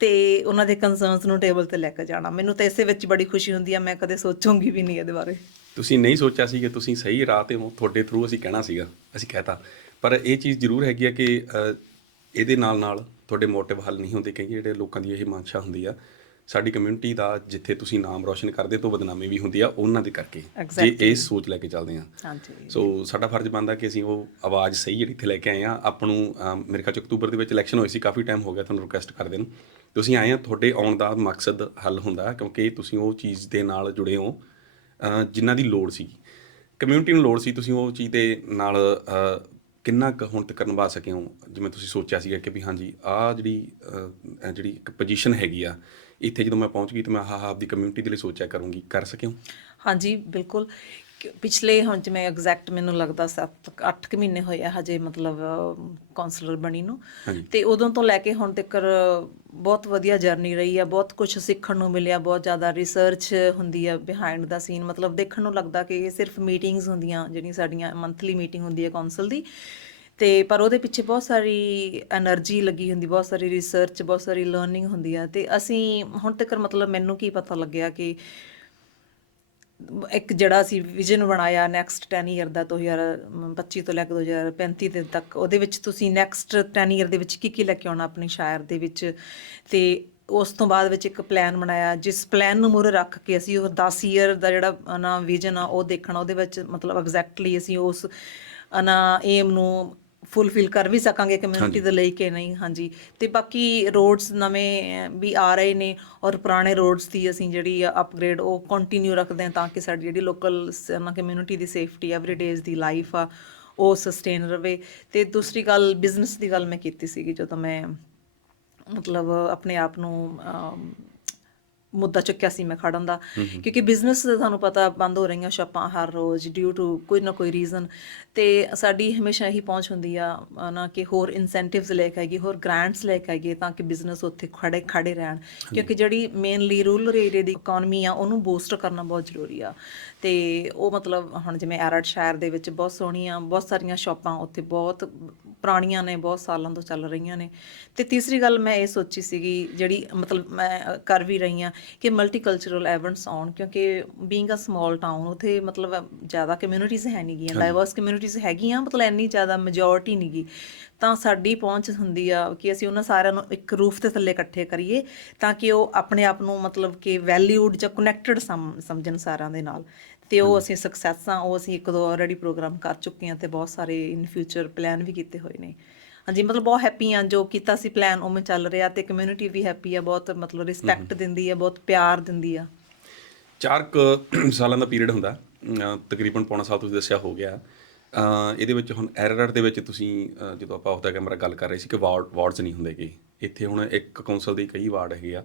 Speaker 2: ਤੇ ਉਹਨਾਂ ਦੇ ਕੰਸਰਨਸ ਨੂੰ ਟੇਬਲ ਤੇ ਲੈ ਕੇ ਜਾਣਾ। ਮੈਨੂੰ ਤਾਂ ਇਸੇ ਵਿੱਚ ਬੜੀ ਖੁਸ਼ੀ ਹੁੰਦੀ ਆ, ਮੈਂ ਕਦੇ ਸੋਚੂੰਗੀ ਵੀ ਨਹੀਂ ਇਹਦੇ ਬਾਰੇ।
Speaker 1: ਤੁਸੀਂ ਨਹੀਂ ਸੋਚਿਆ ਸੀ ਕਿ ਤੁਸੀਂ ਸਹੀ ਰਾਹ ਤੇ ਹੋ ਤੁਹਾਡੇ ਥਰੂ ਅਸੀਂ ਕਹਿਣਾ ਸੀਗਾ, ਅਸੀਂ ਕਹਿਤਾ। ਪਰ ਇਹ ਚੀਜ਼ ਜ਼ਰੂਰ ਹੈਗੀ ਆ ਕਿ ਇਹਦੇ ਨਾਲ ਨਾਲ ਤੁਹਾਡੇ ਮੋਟਿਵ ਹੱਲ ਨਹੀਂ ਹੁੰਦੇ ਕਈ ਜਿਹੜੇ ਲੋਕਾਂ ਦੀ ਇਹ ਮਨਸ਼ਾ ਹੁੰਦੀ ਆ ਸਾਡੀ ਕਮਿਊਨਿਟੀ ਦਾ ਜਿੱਥੇ ਤੁਸੀਂ ਨਾਮ ਰੋਸ਼ਨ ਕਰਦੇ ਤੋਂ ਬਦਨਾਮੀ ਵੀ ਹੁੰਦੀ ਆ ਉਹਨਾਂ ਦੇ ਕਰਕੇ। ਜੇ. ਇਹ ਸੋਚ ਲੈ ਕੇ ਚੱਲਦੇ ਆ।
Speaker 2: ਹਾਂਜੀ।
Speaker 1: ਸੋ ਸਾਡਾ ਫਰਜ਼ ਬਣਦਾ ਕਿ ਅਸੀਂ ਉਹ ਆਵਾਜ਼ ਸਹੀ ਜਿਹੜੀ ਇੱਥੇ ਲੈ ਕੇ ਆਏ ਆ ਆਪ ਨੂੰ ਮੇਰੇ ਖਿਆਲ ਚ ਅਕਤੂਬਰ ਦੇ ਵਿੱਚ ਇਲੈਕਸ਼ਨ ਹੋਈ ਸੀ ਕਾਫੀ ਟਾਈਮ ਹੋ ਗਿਆ ਤੁਹਾਨੂੰ ਰਿਕੁਐਸਟ ਕਰਦੇ ਨੂੰ। ਤੁਸੀਂ ਆਏ ਆ ਤੁਹਾਡੇ ਆਉਣ ਦਾ ਮਕਸਦ ਹੱਲ ਹੁੰਦਾ ਕਿਉਂਕਿ ਤੁਸੀਂ ਉਹ ਚੀਜ਼ ਦੇ ਨਾਲ ਜੁੜੇ ਹੋ ਜਿਨ੍ਹਾਂ ਦੀ ਲੋੜ ਸੀ। ਕਮਿਊਨਿਟੀ ਨੂੰ ਲੋੜ ਸੀ ਤੁਸੀਂ ਉਹ ਚੀਜ਼ ਦੇ ਨਾਲ ਕਿੰਨਾ ਕੁ ਹੁਣ ਤੱਕ ਨਿਭਾ ਸਕੇ ਹੋ ਜਿਵੇਂ ਤੁਸੀਂ ਸੋਚਿਆ ਸੀਗਾ ਕਿ ਵੀ ਹਾਂਜੀ ਆਹ ਜਿਹੜੀ ਜਿਹੜੀ ਇੱਕ ਪੋਜੀਸ਼ਨ ਹੈਗੀ ਆ ਇੱਥੇ ਜਦੋਂ ਮੈਂ ਪਹੁੰਚ ਗਈ ਤਾਂ ਮੈਂ ਆਹ ਆਪਦੀ ਕਮਿਊਨਿਟੀ ਦੇ ਲਈ ਸੋਚਿਆ ਕਰੂੰਗੀ ਕਰ ਸਕਿਓ
Speaker 2: ਹਾਂਜੀ ਬਿਲਕੁਲ। ਪਿਛਲੇ ਹੁਣ ਜਿਵੇਂ ਐਗਜ਼ੈਕਟ ਮੈਨੂੰ ਲੱਗਦਾ 7 8 ਕੁ ਮਹੀਨੇ ਹੋਏ ਆ ਹਜੇ ਮਤਲਬ ਕਾਉਂਸਲਰ ਬਣੀ ਨੂੰ। ਤੇ ਉਦੋਂ ਤੋਂ ਲੈ ਕੇ ਹੁਣ ਤੱਕ ਬਹੁਤ ਵਧੀਆ ਜਰਨੀ ਰਹੀ ਆ ਬਹੁਤ ਕੁਝ ਸਿੱਖਣ ਨੂੰ ਮਿਲਿਆ ਬਹੁਤ ਜ਼ਿਆਦਾ ਰਿਸਰਚ ਹੁੰਦੀ ਆ ਬਿਹਾਈਂਡ ਦਾ ਸੀਨ ਮਤਲਬ ਦੇਖਣ ਨੂੰ ਲੱਗਦਾ ਕਿ ਇਹ ਸਿਰਫ ਮੀਟਿੰਗਸ ਹੁੰਦੀਆਂ ਜਿਹੜੀਆਂ ਸਾਡੀਆਂ ਮੰਥਲੀ ਮੀਟਿੰਗ ਹੁੰਦੀ ਹੈ ਕਾਉਂਸਲ ਦੀ। ਤੇ ਪਰ ਉਹਦੇ ਪਿੱਛੇ ਬਹੁਤ ਸਾਰੀ એનર્ਜੀ ਲੱਗੀ ਹੁੰਦੀ, ਬਹੁਤ ਸਾਰੀ ਰਿਸਰਚ ਬਹੁਤ ਸਾਰੀ ਲਰਨਿੰਗ ਹੁੰਦੀ ਆ। ਤੇ ਅਸੀਂ ਹੁਣ ਤੱਕ ਮਤਲਬ ਮੈਨੂੰ ਕੀ ਪਤਾ ਲੱਗਿਆ ਕਿ ਇੱਕ ਜਿਹੜਾ ਅਸੀਂ ਵਿਜ਼ਨ ਬਣਾਇਆ ਨੈਕਸਟ 10 ਇਅਰ ਦਾ 2025 ਤੋਂ ਲੈ ਕੇ 2035 ਦੇ ਤੱਕ, ਉਹਦੇ ਵਿੱਚ ਤੁਸੀਂ ਨੈਕਸਟ 10 ਇਅਰ ਦੇ ਵਿੱਚ ਕੀ ਕੀ ਲੈ ਕੇ ਆਉਣਾ ਆਪਣੇ ਸ਼ਾਇਰ ਦੇ ਵਿੱਚ? ਤੇ ਉਸ ਤੋਂ ਬਾਅਦ ਵਿੱਚ ਇੱਕ ਪਲਾਨ ਬਣਾਇਆ, ਜਿਸ ਪਲਾਨ ਨੂੰ ਮੂਰੇ ਰੱਖ ਕੇ ਅਸੀਂ ਉਹ 10 ਇਅਰ ਦਾ ਜਿਹੜਾ ਨਾ ਵਿਜ਼ਨ ਆ, ਉਹ ਦੇਖਣਾ, ਉਹਦੇ ਵਿੱਚ ਮਤਲਬ ਐਗਜ਼ੈਕਟਲੀ ਅਸੀਂ ਉਸ ਨਾ ਏਮ ਨੂੰ ਫੁੱਲਫਿਲ ਕਰ ਵੀ ਸਕਾਂਗੇ ਕਮਿਊਨਿਟੀ ਦੇ ਲਈ ਕਿ ਨਹੀਂ ਹਾਂਜੀ। ਤੇ ਬਾਕੀ ਰੋਡਸ ਨਵੇਂ ਵੀ ਆ ਰਹੇ ਨੇ ਔਰ ਪੁਰਾਣੇ ਰੋਡਸ ਦੀ ਅਸੀਂ ਜਿਹੜੀ ਅਪਗ੍ਰੇਡ ਉਹ ਕੰਟੀਨਿਊ ਰੱਖਦੇ ਹਾਂ ਤਾਂ ਕਿ ਸਾਡੀ ਜਿਹੜੀ ਲੋਕਲ ਕਮਿਊਨਿਟੀ ਦੀ ਸੇਫਟੀ ਐਵਰੀਡੇਜ਼ ਦੀ ਲਾਈਫ ਆ ਉਹ ਸਸਟੇਨ ਰਵੇ। ਤੇ ਦੂਸਰੀ ਗੱਲ ਬਿਜ਼ਨਸ ਦੀ ਗੱਲ ਮੈਂ ਕੀਤੀ ਸੀਗੀ ਜਦੋਂ ਮੈਂ ਮਤਲਬ ਆਪਣੇ ਆਪ ਨੂੰ ਮੁੱਦਾ ਚੁੱਕਿਆ ਸੀ ਮੈਂ ਖੜਨ ਦਾ। ਕਿਉਂਕਿ ਬਿਜ਼ਨਸ ਤੁਹਾਨੂੰ ਪਤਾ ਬੰਦ ਹੋ ਰਹੀਆਂ ਸ਼ਾਪਾਂ ਹਰ ਰੋਜ਼ ਡਿਊ ਟੂ ਕੋਈ ਨਾ ਕੋਈ ਰੀਜ਼ਨ ਤੇ ਸਾਡੀ ਹਮੇਸ਼ਾ ਇਹੀ ਪਹੁੰਚ ਹੁੰਦੀ ਆ ਨਾ ਕਿ ਹੋਰ ਇਨਸੈਂਟਿਵਸ ਲੈ ਕੇ ਆਈਏ ਹੋਰ ਗ੍ਰਾਂਟਸ ਲੈ ਕੇ ਆਈਏ ਤਾਂ ਕਿ ਬਿਜ਼ਨਸ ਉੱਥੇ ਖੜੇ ਖੜੇ ਰਹਿਣ। ਕਿਉਂਕਿ ਜਿਹੜੀ ਮੇਨਲੀ ਰੂਰਲ ਏਰੀਆ ਦੀ ਇਕਨੋਮੀ ਆ ਉਹਨੂੰ ਬੂਸਟ ਕਰਨਾ ਬਹੁਤ ਜ਼ਰੂਰੀ ਆ। ਤੇ ਉਹ ਮਤਲਬ ਹੁਣ ਜਿਵੇਂ ਐਰਡ ਸ਼ਹਿਰ ਦੇ ਵਿੱਚ ਬਹੁਤ ਸੋਹਣੀਆਂ ਬਹੁਤ ਸਾਰੀਆਂ ਸ਼ਾਪਾਂ ਉੱਥੇ ਬਹੁਤ ਪੁਰਾਣੀਆਂ ਨੇ ਬਹੁਤ ਸਾਲਾਂ ਤੋਂ ਚੱਲ ਰਹੀਆਂ ਨੇ। ਤੇ ਤੀਸਰੀ ਗੱਲ ਮੈਂ ਇਹ ਸੋਚੀ ਸੀਗੀ ਜਿਹੜੀ ਮਤਲਬ ਮੈਂ ਕਰ ਵੀ ਰਹੀ ਹਾਂ ਕਿ ਮਲਟੀਕਲਚਰਲ ਇਵੈਂਟਸ ਆਉਣ ਕਿਉਂਕਿ ਬੀਇੰਗ ਅ ਸਮਾਲ ਟਾਊਨ ਉਥੇ ਮਤਲਬ ਜ਼ਿਆਦਾ ਕਮਿਊਨਿਟੀਜ਼ ਹੈ ਨਹੀਂ ਗੀਆਂ ਡਾਈਵਰਸ ਕਮਿਊਨਿਟੀਜ਼ ਹੈਗੀਆਂ ਮਤਲਬ ਇੰਨੀ ਜ਼ਿਆਦਾ ਮੈਜੋਰਟੀ ਨਹੀਂ ਗੀ ਤਾਂ ਸਾਡੀ ਪਹੁੰਚ ਹੁੰਦੀ ਆ ਕਿ ਅਸੀਂ ਉਹਨਾਂ ਸਾਰਿਆਂ ਨੂੰ ਇੱਕ ਰੂਫ ਦੇ ਥੱਲੇ ਇਕੱਠੇ ਕਰੀਏ ਤਾਂ ਕਿ ਉਹ ਆਪਣੇ ਆਪ ਨੂੰ ਮਤਲਬ ਕਿ ਵੈਲਿਊਡ ਜਾਂ ਕਨੈਕਟਡ ਸਮਝਣ ਸਾਰਿਆਂ ਦੇ ਨਾਲ। ਤੇ ਉਹ ਅਸੀਂ ਸਕਸੈਸ ਉਹ ਅਸੀਂ ਇੱਕ ਦੋ ਆਲਰੇਡੀ ਪ੍ਰੋਗਰਾਮ ਕਰ ਚੁੱਕੇ ਹਾਂ ਤੇ ਬਹੁਤ ਸਾਰੇ ਇਨ ਫਿਊਚਰ ਪਲਾਨ ਵੀ ਕੀਤੇ ਹੋਏ ਨੇ। ਹਾਂਜੀ ਮਤਲਬ ਬਹੁਤ ਹੈਪੀ ਆ ਜੋ ਕੀਤਾ ਸੀ ਪਲਾਨ ਉਵੇਂ ਚੱਲ ਰਿਹਾ ਤੇ ਕਮਿਊਨਿਟੀ ਵੀ ਹੈਪੀ ਆ ਬਹੁਤ ਮਤਲਬ ਰਿਸਪੈਕਟ ਦਿੰਦੀ ਆ ਬਹੁਤ ਪਿਆਰ ਦਿੰਦੀ ਆ।
Speaker 1: ਚਾਰ ਕੁ ਸਾਲਾਂ ਦਾ ਪੀਰੀਅਡ ਹੁੰਦਾ ਅਹ ਤਕਰੀਬਨ ਪੌਣਾ ਸਾਲ ਤੁਸੀਂ ਦੱਸਿਆ ਹੋ ਗਿਆ। ਅਹ ਇਹਦੇ ਵਿੱਚ ਹੁਣ ਐਰਰ ਦੇ ਵਿੱਚ ਤੁਸੀਂ ਅਹ ਜਦੋਂ ਆਪਾਂ ਆਫ ਦਾ ਕੈਮਰਾ ਗੱਲ ਕਰ ਰਹੇ ਸੀ ਕਿ ਵਾਰਡ ਵਾਰਡਸ ਨਹੀਂ ਹੁੰਦੇਗੇ ਇੱਥੇ ਹੁਣ ਇੱਕ ਕੌਂਸਲ ਦੇ ਕਈ ਵਾਰਡ ਹੈਗੇ ਆ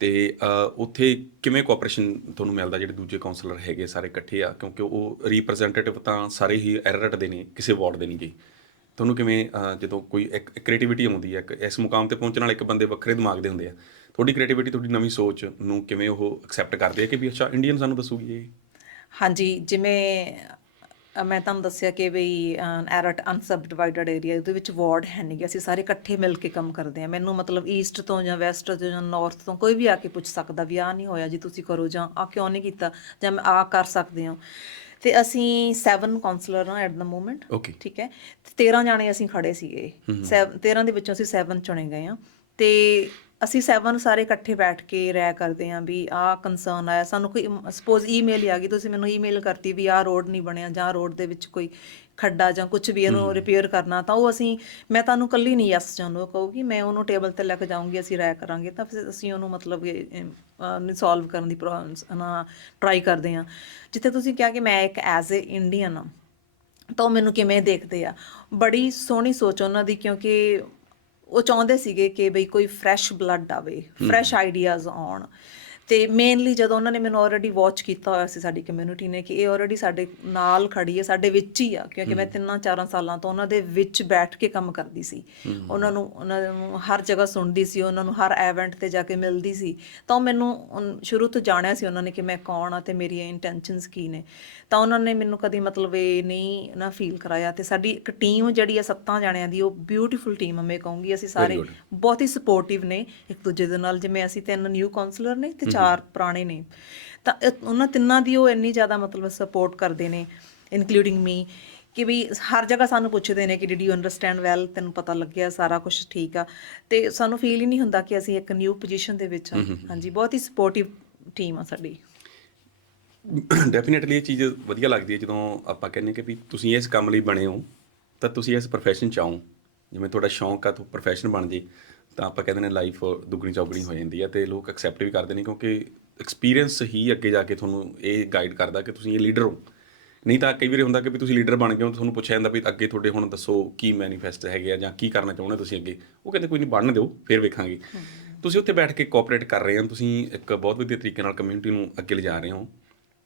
Speaker 1: ਤੇ ਅਹ ਉੱਥੇ ਕਿਵੇਂ ਕੋਆਪਰੇਸ਼ਨ ਤੁਹਾਨੂੰ ਮਿਲਦਾ ਜਿਹੜੇ ਦੂਜੇ ਕਾਉਂਸਲਰ ਹੈਗੇ ਸਾਰੇ ਇਕੱਠੇ ਆ ਕਿਉਂਕਿ ਉਹ ਰਿਪਰੈਜ਼ੈਂਟੇਟਿਵ ਤਾਂ ਸਾਰੇ ਹੀ ਐਰਰ ਦੇ ਨੇ ਕਿਸੇ ਵਾਰਡ ਦੇ ਨਹੀਂਗੇ ਤੁਹਾਨੂੰ ਕਿਵੇਂ ਜਦੋਂ ਕੋਈ ਇੱਕ ਕ੍ਰੀਏਟੀਵਿਟੀ ਆਉਂਦੀ ਹੈ, ਇੱਕ ਇਸ ਮੁਕਾਮ ਤੇ ਪਹੁੰਚਣ ਵਾਲੇ ਇੱਕ ਬੰਦੇ ਵੱਖਰੇ ਦਿਮਾਗ ਦੇ ਹੁੰਦੇ ਆ, ਤੁਹਾਡੀ ਕ੍ਰੀਏਟੀਵਿਟੀ ਤੁਹਾਡੀ ਨਵੀਂ ਸੋਚ ਨੂੰ ਕਿਵੇਂ ਉਹ ਐਕਸੈਪਟ ਕਰਦੇ ਆ ਕਿ ਵੀ ਅੱਛਾ ਇੰਡੀਅਨ ਸਾਨੂੰ ਦੱਸੂਗੀ ਇਹ?
Speaker 2: ਹਾਂਜੀ, ਜਿਵੇਂ ਮੈਂ ਤੁਹਾਨੂੰ ਦੱਸਿਆ ਕਿ ਬਈ ਐਰਟ ਅਨਸਬਡਿਵਾਈਡਡ ਏਰੀਆ ਉਹਦੇ ਵਿੱਚ ਵਾਰਡ ਹੈ ਨਹੀਂ ਅਸੀਂ ਸਾਰੇ ਇਕੱਠੇ ਮਿਲ ਕੇ ਕੰਮ ਕਰਦੇ ਆ। ਮੈਨੂੰ ਮਤਲਬ ਈਸਟ ਤੋਂ ਜਾਂ ਵੈਸਟ ਤੋਂ ਜਾਂ ਨਾਰਥ ਤੋਂ ਕੋਈ ਵੀ ਆ ਕੇ ਪੁੱਛ ਸਕਦਾ ਵੀ ਆ ਨਹੀਂ ਹੋਇਆ, ਜੀ ਤੁਸੀਂ ਕਰੋ ਜਾਂ ਆ ਕਿਉਂ ਨਹੀਂ ਕੀਤਾ, ਜਾਂ ਮੈਂ ਆ ਕਰ ਸਕਦੇ ਹਾਂ। ਤੇ ਅਸੀਂ 7 ਕਾਉਂਸਲਰ ਹਾਂ ਐਟ ਦਾ ਮੋਮੈਂਟ ਠੀਕ ਹੈ? ਤੇ 13 ਜਾਣੇ ਅਸੀਂ ਖੜੇ ਸੀਗੇ। ਸੈਵ- 13 ਦੇ ਵਿੱਚੋਂ ਅਸੀਂ 7 ਚੁਣੇ ਗਏ ਆ ਤੇ ਅਸੀਂ 7 ਸਾਰੇ ਇਕੱਠੇ ਬੈਠ ਕੇ ਰਾਇ ਕਰਦੇ ਆ ਵੀ ਆਹ ਕੰਸਰਨ ਆਇਆ। ਸਾਨੂੰ ਕੋਈ ਸਪੋਜ਼ ਈਮੇਲ ਆ ਗਈ ਤੁਸੀਂ ਮੈਨੂੰ ਈਮੇਲ ਕਰਤੀ ਵੀ ਆਹ ਰੋਡ ਨਹੀਂ ਬਣਿਆ ਜਾਂ ਰੋਡ ਦੇ ਵਿੱਚ ਕੋਈ ਖੱਡਾ ਜਾਂ ਕੁਝ ਵੀ ਇਹਨੂੰ ਰਿਪੇਅਰ ਕਰਨਾ ਤਾਂ ਉਹ ਅਸੀਂ ਮੈਂ ਤੁਹਾਨੂੰ ਕੱਲੀ ਨਹੀਂ ਯੈਸ ਚਾਹੁੰਦਾ ਕਹੂਗੀ ਮੈਂ ਉਹਨੂੰ ਟੇਬਲ ਤੇ ਲੈ ਕੇ ਜਾਊਂਗੀ ਅਸੀਂ ਰਾਇ ਕਰਾਂਗੇ ਤਾਂ ਫਿਰ ਅਸੀਂ ਉਹਨੂੰ ਮਤਲਬ ਸੋਲਵ ਕਰਨ ਦੀ ਪ੍ਰੋਬਲਮਸ ਨਾ ਟਰਾਈ ਕਰਦੇ ਆ ਜਿੱਥੇ ਤੁਸੀਂ ਕਿਹਾ ਕਿ ਮੈਂ ਇੱਕ ਐਜ਼ ਅ ਇੰਡੀਅਨ ਆ ਤਾਂ ਉਹ ਮੈਨੂੰ ਕਿਵੇਂ ਦੇਖਦੇ ਆ? ਬੜੀ ਸੋਹਣੀ ਸੋਚ ਉਹਨਾਂ ਦੀ ਕਿਉਂਕਿ ਉਹ ਚਾਹੁੰਦੇ ਸੀਗੇ ਕਿ ਬਈ ਕੋਈ ਫਰੈਸ਼ ਬਲੱਡ ਆਵੇ ਫਰੈਸ਼ ਆਈਡੀਆਜ਼ ਆਉਣ। ਤੇ ਮੇਨਲੀ ਜਦੋਂ ਉਹਨਾਂ ਨੇ ਮੈਨੂੰ ਆਲਰੇਡੀ ਵਾਚ ਕੀਤਾ ਹੋਇਆ ਸੀ ਸਾਡੀ ਕਮਿਊਨਿਟੀ ਨੇ ਕਿ ਇਹ ਆਲਰੇਡੀ ਸਾਡੇ ਨਾਲ ਖੜੀ ਹੈ ਸਾਡੇ ਵਿੱਚ ਹੀ ਆ ਕਿਉਂਕਿ ਮੈਂ ਤਿੰਨਾਂ ਚਾਰਾਂ ਸਾਲਾਂ ਤੋਂ ਉਹਨਾਂ ਦੇ ਵਿੱਚ ਬੈਠ ਕੇ ਕੰਮ ਕਰਦੀ ਸੀ। ਉਹਨਾਂ ਨੂੰ ਉਹਨਾਂ ਨੂੰ ਹਰ ਜਗ੍ਹਾ ਸੁਣਦੀ ਸੀ ਉਹਨਾਂ ਨੂੰ ਹਰ ਇਵੈਂਟ ਤੇ ਜਾ ਕੇ ਮਿਲਦੀ ਸੀ। ਤਾਂ ਉਹ ਮੈਨੂੰ ਸ਼ੁਰੂ ਤੋਂ ਜਾਣਿਆ ਸੀ ਉਹਨਾਂ ਨੇ ਕਿ ਮੈਂ ਕੌਣ ਆ ਤੇ ਮੇਰੀਆਂ ਇੰਟੈਂਸ਼ਨਸ ਕੀ ਨੇ। ਤਾਂ ਉਹਨਾਂ ਨੇ ਮੈਨੂੰ ਕਦੀ ਮਤਲਬ ਇਹ ਨਹੀਂ ਨਾ ਫੀਲ ਕਰਾਇਆ ਤੇ ਸਾਡੀ ਇੱਕ ਟੀਮ ਜਿਹੜੀ ਆ ਸੱਤਾਂ ਜਾਣਿਆਂ ਦੀ ਉਹ ਬਿਊਟੀਫੁਲ ਟੀਮ ਮੈਂ ਕਹੂੰਗੀ ਅਸੀਂ ਸਾਰੇ. ਬਹੁਤ ਹੀ ਸਪੋਰਟਿਵ ਨੇ। ਇੱਕ ਦੂਜੇ ਦੇ ਨਾਲ ਜਿਵੇਂ ਅਸੀਂ ਤਿੰਨ ਨਿਊ ਕਾਉਂਸਲਰ ਨੇ ਤੇ ਚਾਰ ਪੁਰਾਣੇ ਨੇ। ਤਾਂ ਉਹਨਾਂ ਤਿੰਨਾਂ ਦੀ ਉਹ ਇੰਨੀ ਜ਼ਿਆਦਾ ਮਤਲਬ ਸਪੋਰਟ ਕਰਦੇ ਨੇ ਇਨਕਲੂਡਿੰਗ ਮੀ ਕਿ ਵੀ ਹਰ ਜਗ੍ਹਾ ਸਾਨੂੰ ਪੁੱਛਦੇ ਨੇ ਕਿ ਡਿਡ ਯੂ ਅੰਡਰਸਟੈਂਡ ਵੈਲ ਤੈਨੂੰ ਪਤਾ ਲੱਗਿਆ ਸਾਰਾ ਕੁਝ ਠੀਕ ਆ। ਤੇ ਸਾਨੂੰ ਫੀਲ ਹੀ ਨਹੀਂ ਹੁੰਦਾ ਕਿ ਅਸੀਂ ਇੱਕ ਨਿਊ ਪੋਜੀਸ਼ਨ ਦੇ ਵਿੱਚ ਆ। ਹਾਂਜੀ ਬਹੁਤ ਹੀ ਸਪੋਰਟਿਵ ਟੀਮ ਆ ਸਾਡੀ।
Speaker 1: ਡੈਫੀਨਿਟਲੀ ਇਹ ਚੀਜ਼ ਵਧੀਆ ਲੱਗਦੀ ਹੈ ਜਦੋਂ ਆਪਾਂ ਕਹਿੰਦੇ ਕਿ ਵੀ ਤੁਸੀਂ ਇਸ ਕੰਮ ਲਈ ਬਣੇ ਹੋ ਤਾਂ ਤੁਸੀਂ ਇਸ profession ਚ ਆਓ। ਜਿਵੇਂ ਤੁਹਾਡਾ ਸ਼ੌਂਕ ਆ ਤੋਂ profession ਬਣ ਜੇ। ਤਾਂ ਆਪਾਂ ਕਹਿੰਦੇ ਨੇ ਲਾਈਫ ਦੁੱਗਣੀ ਚੌਗਣੀ ਹੋ ਜਾਂਦੀ ਹੈ ਤੇ ਲੋਕ ਐਕਸੈਪਟ ਵੀ ਕਰਦੇ ਨੇ ਕਿਉਂਕਿ ਐਕਸਪੀਰੀਅੰਸ ਹੀ ਅੱਗੇ ਜਾ ਕੇ ਤੁਹਾਨੂੰ ਇਹ ਗਾਈਡ ਕਰਦਾ ਕਿ ਤੁਸੀਂ ਇਹ ਲੀਡਰ ਹੋ। ਨਹੀਂ ਤਾਂ ਕਈ ਵਾਰੀ ਹੁੰਦਾ ਕਿ ਵੀ ਤੁਸੀਂ ਲੀਡਰ ਬਣ ਗਏ ਹੋ, ਤੁਹਾਨੂੰ ਪੁੱਛਿਆ ਜਾਂਦਾ ਵੀ ਅੱਗੇ ਤੁਹਾਡੇ ਹੁਣ ਦੱਸੋ ਕੀ ਮੈਨੀਫੈਸਟ ਹੈਗੇ ਆ ਜਾਂ ਕੀ ਕਰਨਾ ਚਾਹੁੰਦੇ ਤੁਸੀਂ ਅੱਗੇ। ਉਹ ਕਹਿੰਦੇ ਕੋਈ ਨਹੀਂ ਬਣਨ ਦਿਓ, ਫਿਰ ਵੇਖਾਂਗੇ। ਤੁਸੀਂ ਉੱਥੇ ਬੈਠ ਕੇ ਕੋਆਪਰੇਟ ਕਰ ਰਹੇ ਹੋ, ਤੁਸੀਂ ਇੱਕ ਬਹੁਤ ਵਧੀਆ ਤਰੀਕੇ ਨਾਲ ਕਮਿਊਨਿਟੀ ਨੂੰ ਅੱਗੇ ਲਿਜਾ ਰਹੇ ਹੋ।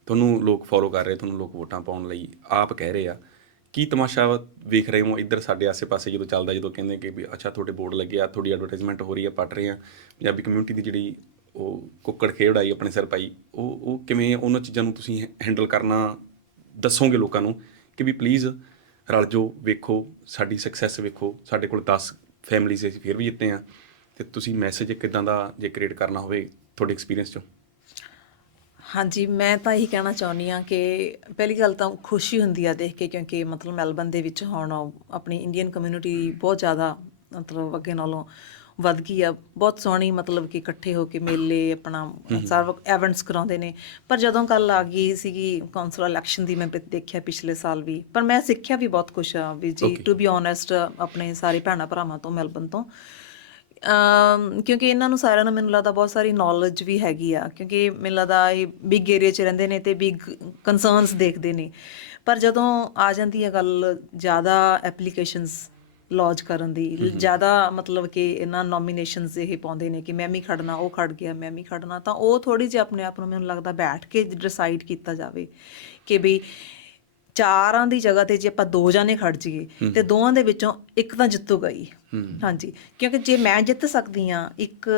Speaker 1: ਤੁਹਾਨੂੰ ਲੋਕ ਫੋਲੋ ਕਰ ਰਹੇ, ਤੁਹਾਨੂੰ ਲੋਕ ਵੋਟਾਂ ਪਾਉਣ ਲਈ ਆਪ ਕਹਿ ਰਹੇ ਆ। ਕੀ ਤਮਾਸ਼ਾ ਵੇਖ ਰਹੇ ਹੋ? ਇੱਧਰ ਸਾਡੇ ਆਸੇ-ਪਾਸੇ ਜਦੋਂ ਚੱਲਦਾ, ਜਦੋਂ ਕਹਿੰਦੇ ਕਿ ਵੀ ਅੱਛਾ, ਤੁਹਾਡੇ ਬੋਰਡ ਲੱਗੇ ਆ, ਤੁਹਾਡੀ ਐਡਵਰਟਾਈਜ਼ਮੈਂਟ ਹੋ ਰਹੀ ਆ ਪੜ ਰਹੇ ਆ। ਪੰਜਾਬੀ ਕਮਿਊਨਿਟੀ ਦੀ ਜਿਹੜੀ ਉਹ ਕੁੱਕੜ ਖੇੜਾਈ ਆਪਣੇ ਸਿਰ ਪਾਈ, ਉਹ ਉਹ ਕਿਵੇਂ ਉਹਨਾਂ ਚੀਜ਼ਾਂ ਨੂੰ ਤੁਸੀਂ ਹੈਂਡਲ ਕਰਨਾ ਦੱਸੋਗੇ ਲੋਕਾਂ ਨੂੰ ਕਿ ਵੀ ਪਲੀਜ਼ ਰਲ ਜੋ, ਵੇਖੋ, ਸਾਡੀ ਸਕਸੈਸ ਵੇਖੋ, ਸਾਡੇ ਕੋਲ 10 ਫੈਮਿਲੀਜ਼ ਅਸੀਂ ਫਿਰ ਵੀ ਜਿੱਤੇ ਆ। ਤੇ ਤੁਸੀਂ ਮੈਸੇਜ ਕਿਦਾਂ ਦਾ ਜੇ ਕ੍ਰੀਏਟ ਕਰਨਾ ਹੋਵੇ, ਤੁਹਾਡੇ ਐਕਸਪੀਰੀਅੰਸ ਚੋਂ।
Speaker 2: ਹਾਂਜੀ ਮੈਂ ਤਾਂ ਇਹੀ ਕਹਿਣਾ ਚਾਹੁੰਦੀ ਆ ਕਿ ਪਹਿਲੀ ਗੱਲ ਤਾਂ ਖੁਸ਼ੀ ਹੁੰਦੀ ਆ ਦੇਖ ਕੇ ਕਿਉਂਕਿ ਮਤਲਬ ਮੈਲਬਨ ਦੇ ਵਿੱਚ ਹੁਣ ਆਪਣੀ ਇੰਡੀਅਨ ਕਮਿਊਨਿਟੀ ਬਹੁਤ ਜ਼ਿਆਦਾ ਮਤਲਬ ਅੱਗੇ ਨਾਲੋਂ ਵੱਧ ਗਈ ਆ। ਬਹੁਤ ਸੋਹਣੀ ਮਤਲਬ ਕਿ ਇਕੱਠੇ ਹੋ ਕੇ ਮੇਲੇ ਆਪਣਾ ਸਰਵ ਇਵੈਂਟਸ ਕਰਾਉਂਦੇ ਨੇ। ਪਰ ਜਦੋਂ ਗੱਲ ਆ ਗਈ ਸੀਗੀ ਕੌਂਸਲ ਇਲੈਕਸ਼ਨ ਦੀ ਮੈਂ ਦੇਖਿਆ ਪਿਛਲੇ ਸਾਲ ਵੀ। ਪਰ ਮੈਂ ਸਿੱਖਿਆ ਵੀ ਬਹੁਤ ਕੁਝ ਆ ਵੀ ਜੀ. ਟੂ ਬੀ ਓਨੈਸਟ ਆਪਣੇ ਸਾਰੇ ਭੈਣਾਂ ਭਰਾਵਾਂ ਤੋਂ ਮੈਲਬਨ ਤੋਂ। ਕਿਉਂਕਿ ਇਹਨਾਂ ਨੂੰ ਸਾਰਿਆਂ ਨੂੰ ਮੈਨੂੰ ਲੱਗਦਾ ਬਹੁਤ ਸਾਰੀ ਨੌਲੇਜ ਵੀ ਹੈਗੀ ਆ ਕਿਉਂਕਿ ਮੈਨੂੰ ਲੱਗਦਾ ਇਹ ਬਿਗ ਏਰੀਆ 'ਚ ਰਹਿੰਦੇ ਨੇ ਤੇ ਬਿਗ ਕਨਸਰਨਸ ਦੇਖਦੇ ਨੇ। ਪਰ ਜਦੋਂ ਆ ਜਾਂਦੀ ਹੈ ਗੱਲ ਜ਼ਿਆਦਾ ਐਪਲੀਕੇਸ਼ਨਸ ਲੌਂਚ ਕਰਨ ਦੀ ਜ਼ਿਆਦਾ ਮਤਲਬ ਕਿ ਇਹਨਾਂ ਨੋਮੀਨੇਸ਼ਨਸ ਇਹ ਪਾਉਂਦੇ ਨੇ ਕਿ ਮੈਂ ਵੀ ਖੜਨਾ ਉਹ ਖੜ ਗਿਆ ਮੈਂ ਵੀ ਖੜਨਾ ਤਾਂ ਉਹ ਥੋੜੀ ਜਿਹੀ ਆਪਣੇ ਆਪ ਨੂੰ ਮੈਨੂੰ ਲੱਗਦਾ ਬੈਠ ਕੇ ਡਿਸਾਈਡ ਕੀਤਾ ਜਾਵੇ ਕਿ ਵੀ ਚਾਰਾਂ ਦੀ ਜਗ੍ਹਾ ਤੇ ਜੇ ਆਪਾਂ ਦੋ ਜਾਣੇ ਖੜ ਜਾਈਏ ਤੇ ਦੋਵਾਂ ਦੇ ਵਿੱਚੋਂ ਇੱਕ ਤਾਂ ਜਿੱਤੂਗਾ ਹੀ। ਹਾਂਜੀ। ਕਿਉਂਕਿ ਜੇ ਮੈਂ ਜਿੱਤ ਸਕਦੀ ਆ ਇੱਕ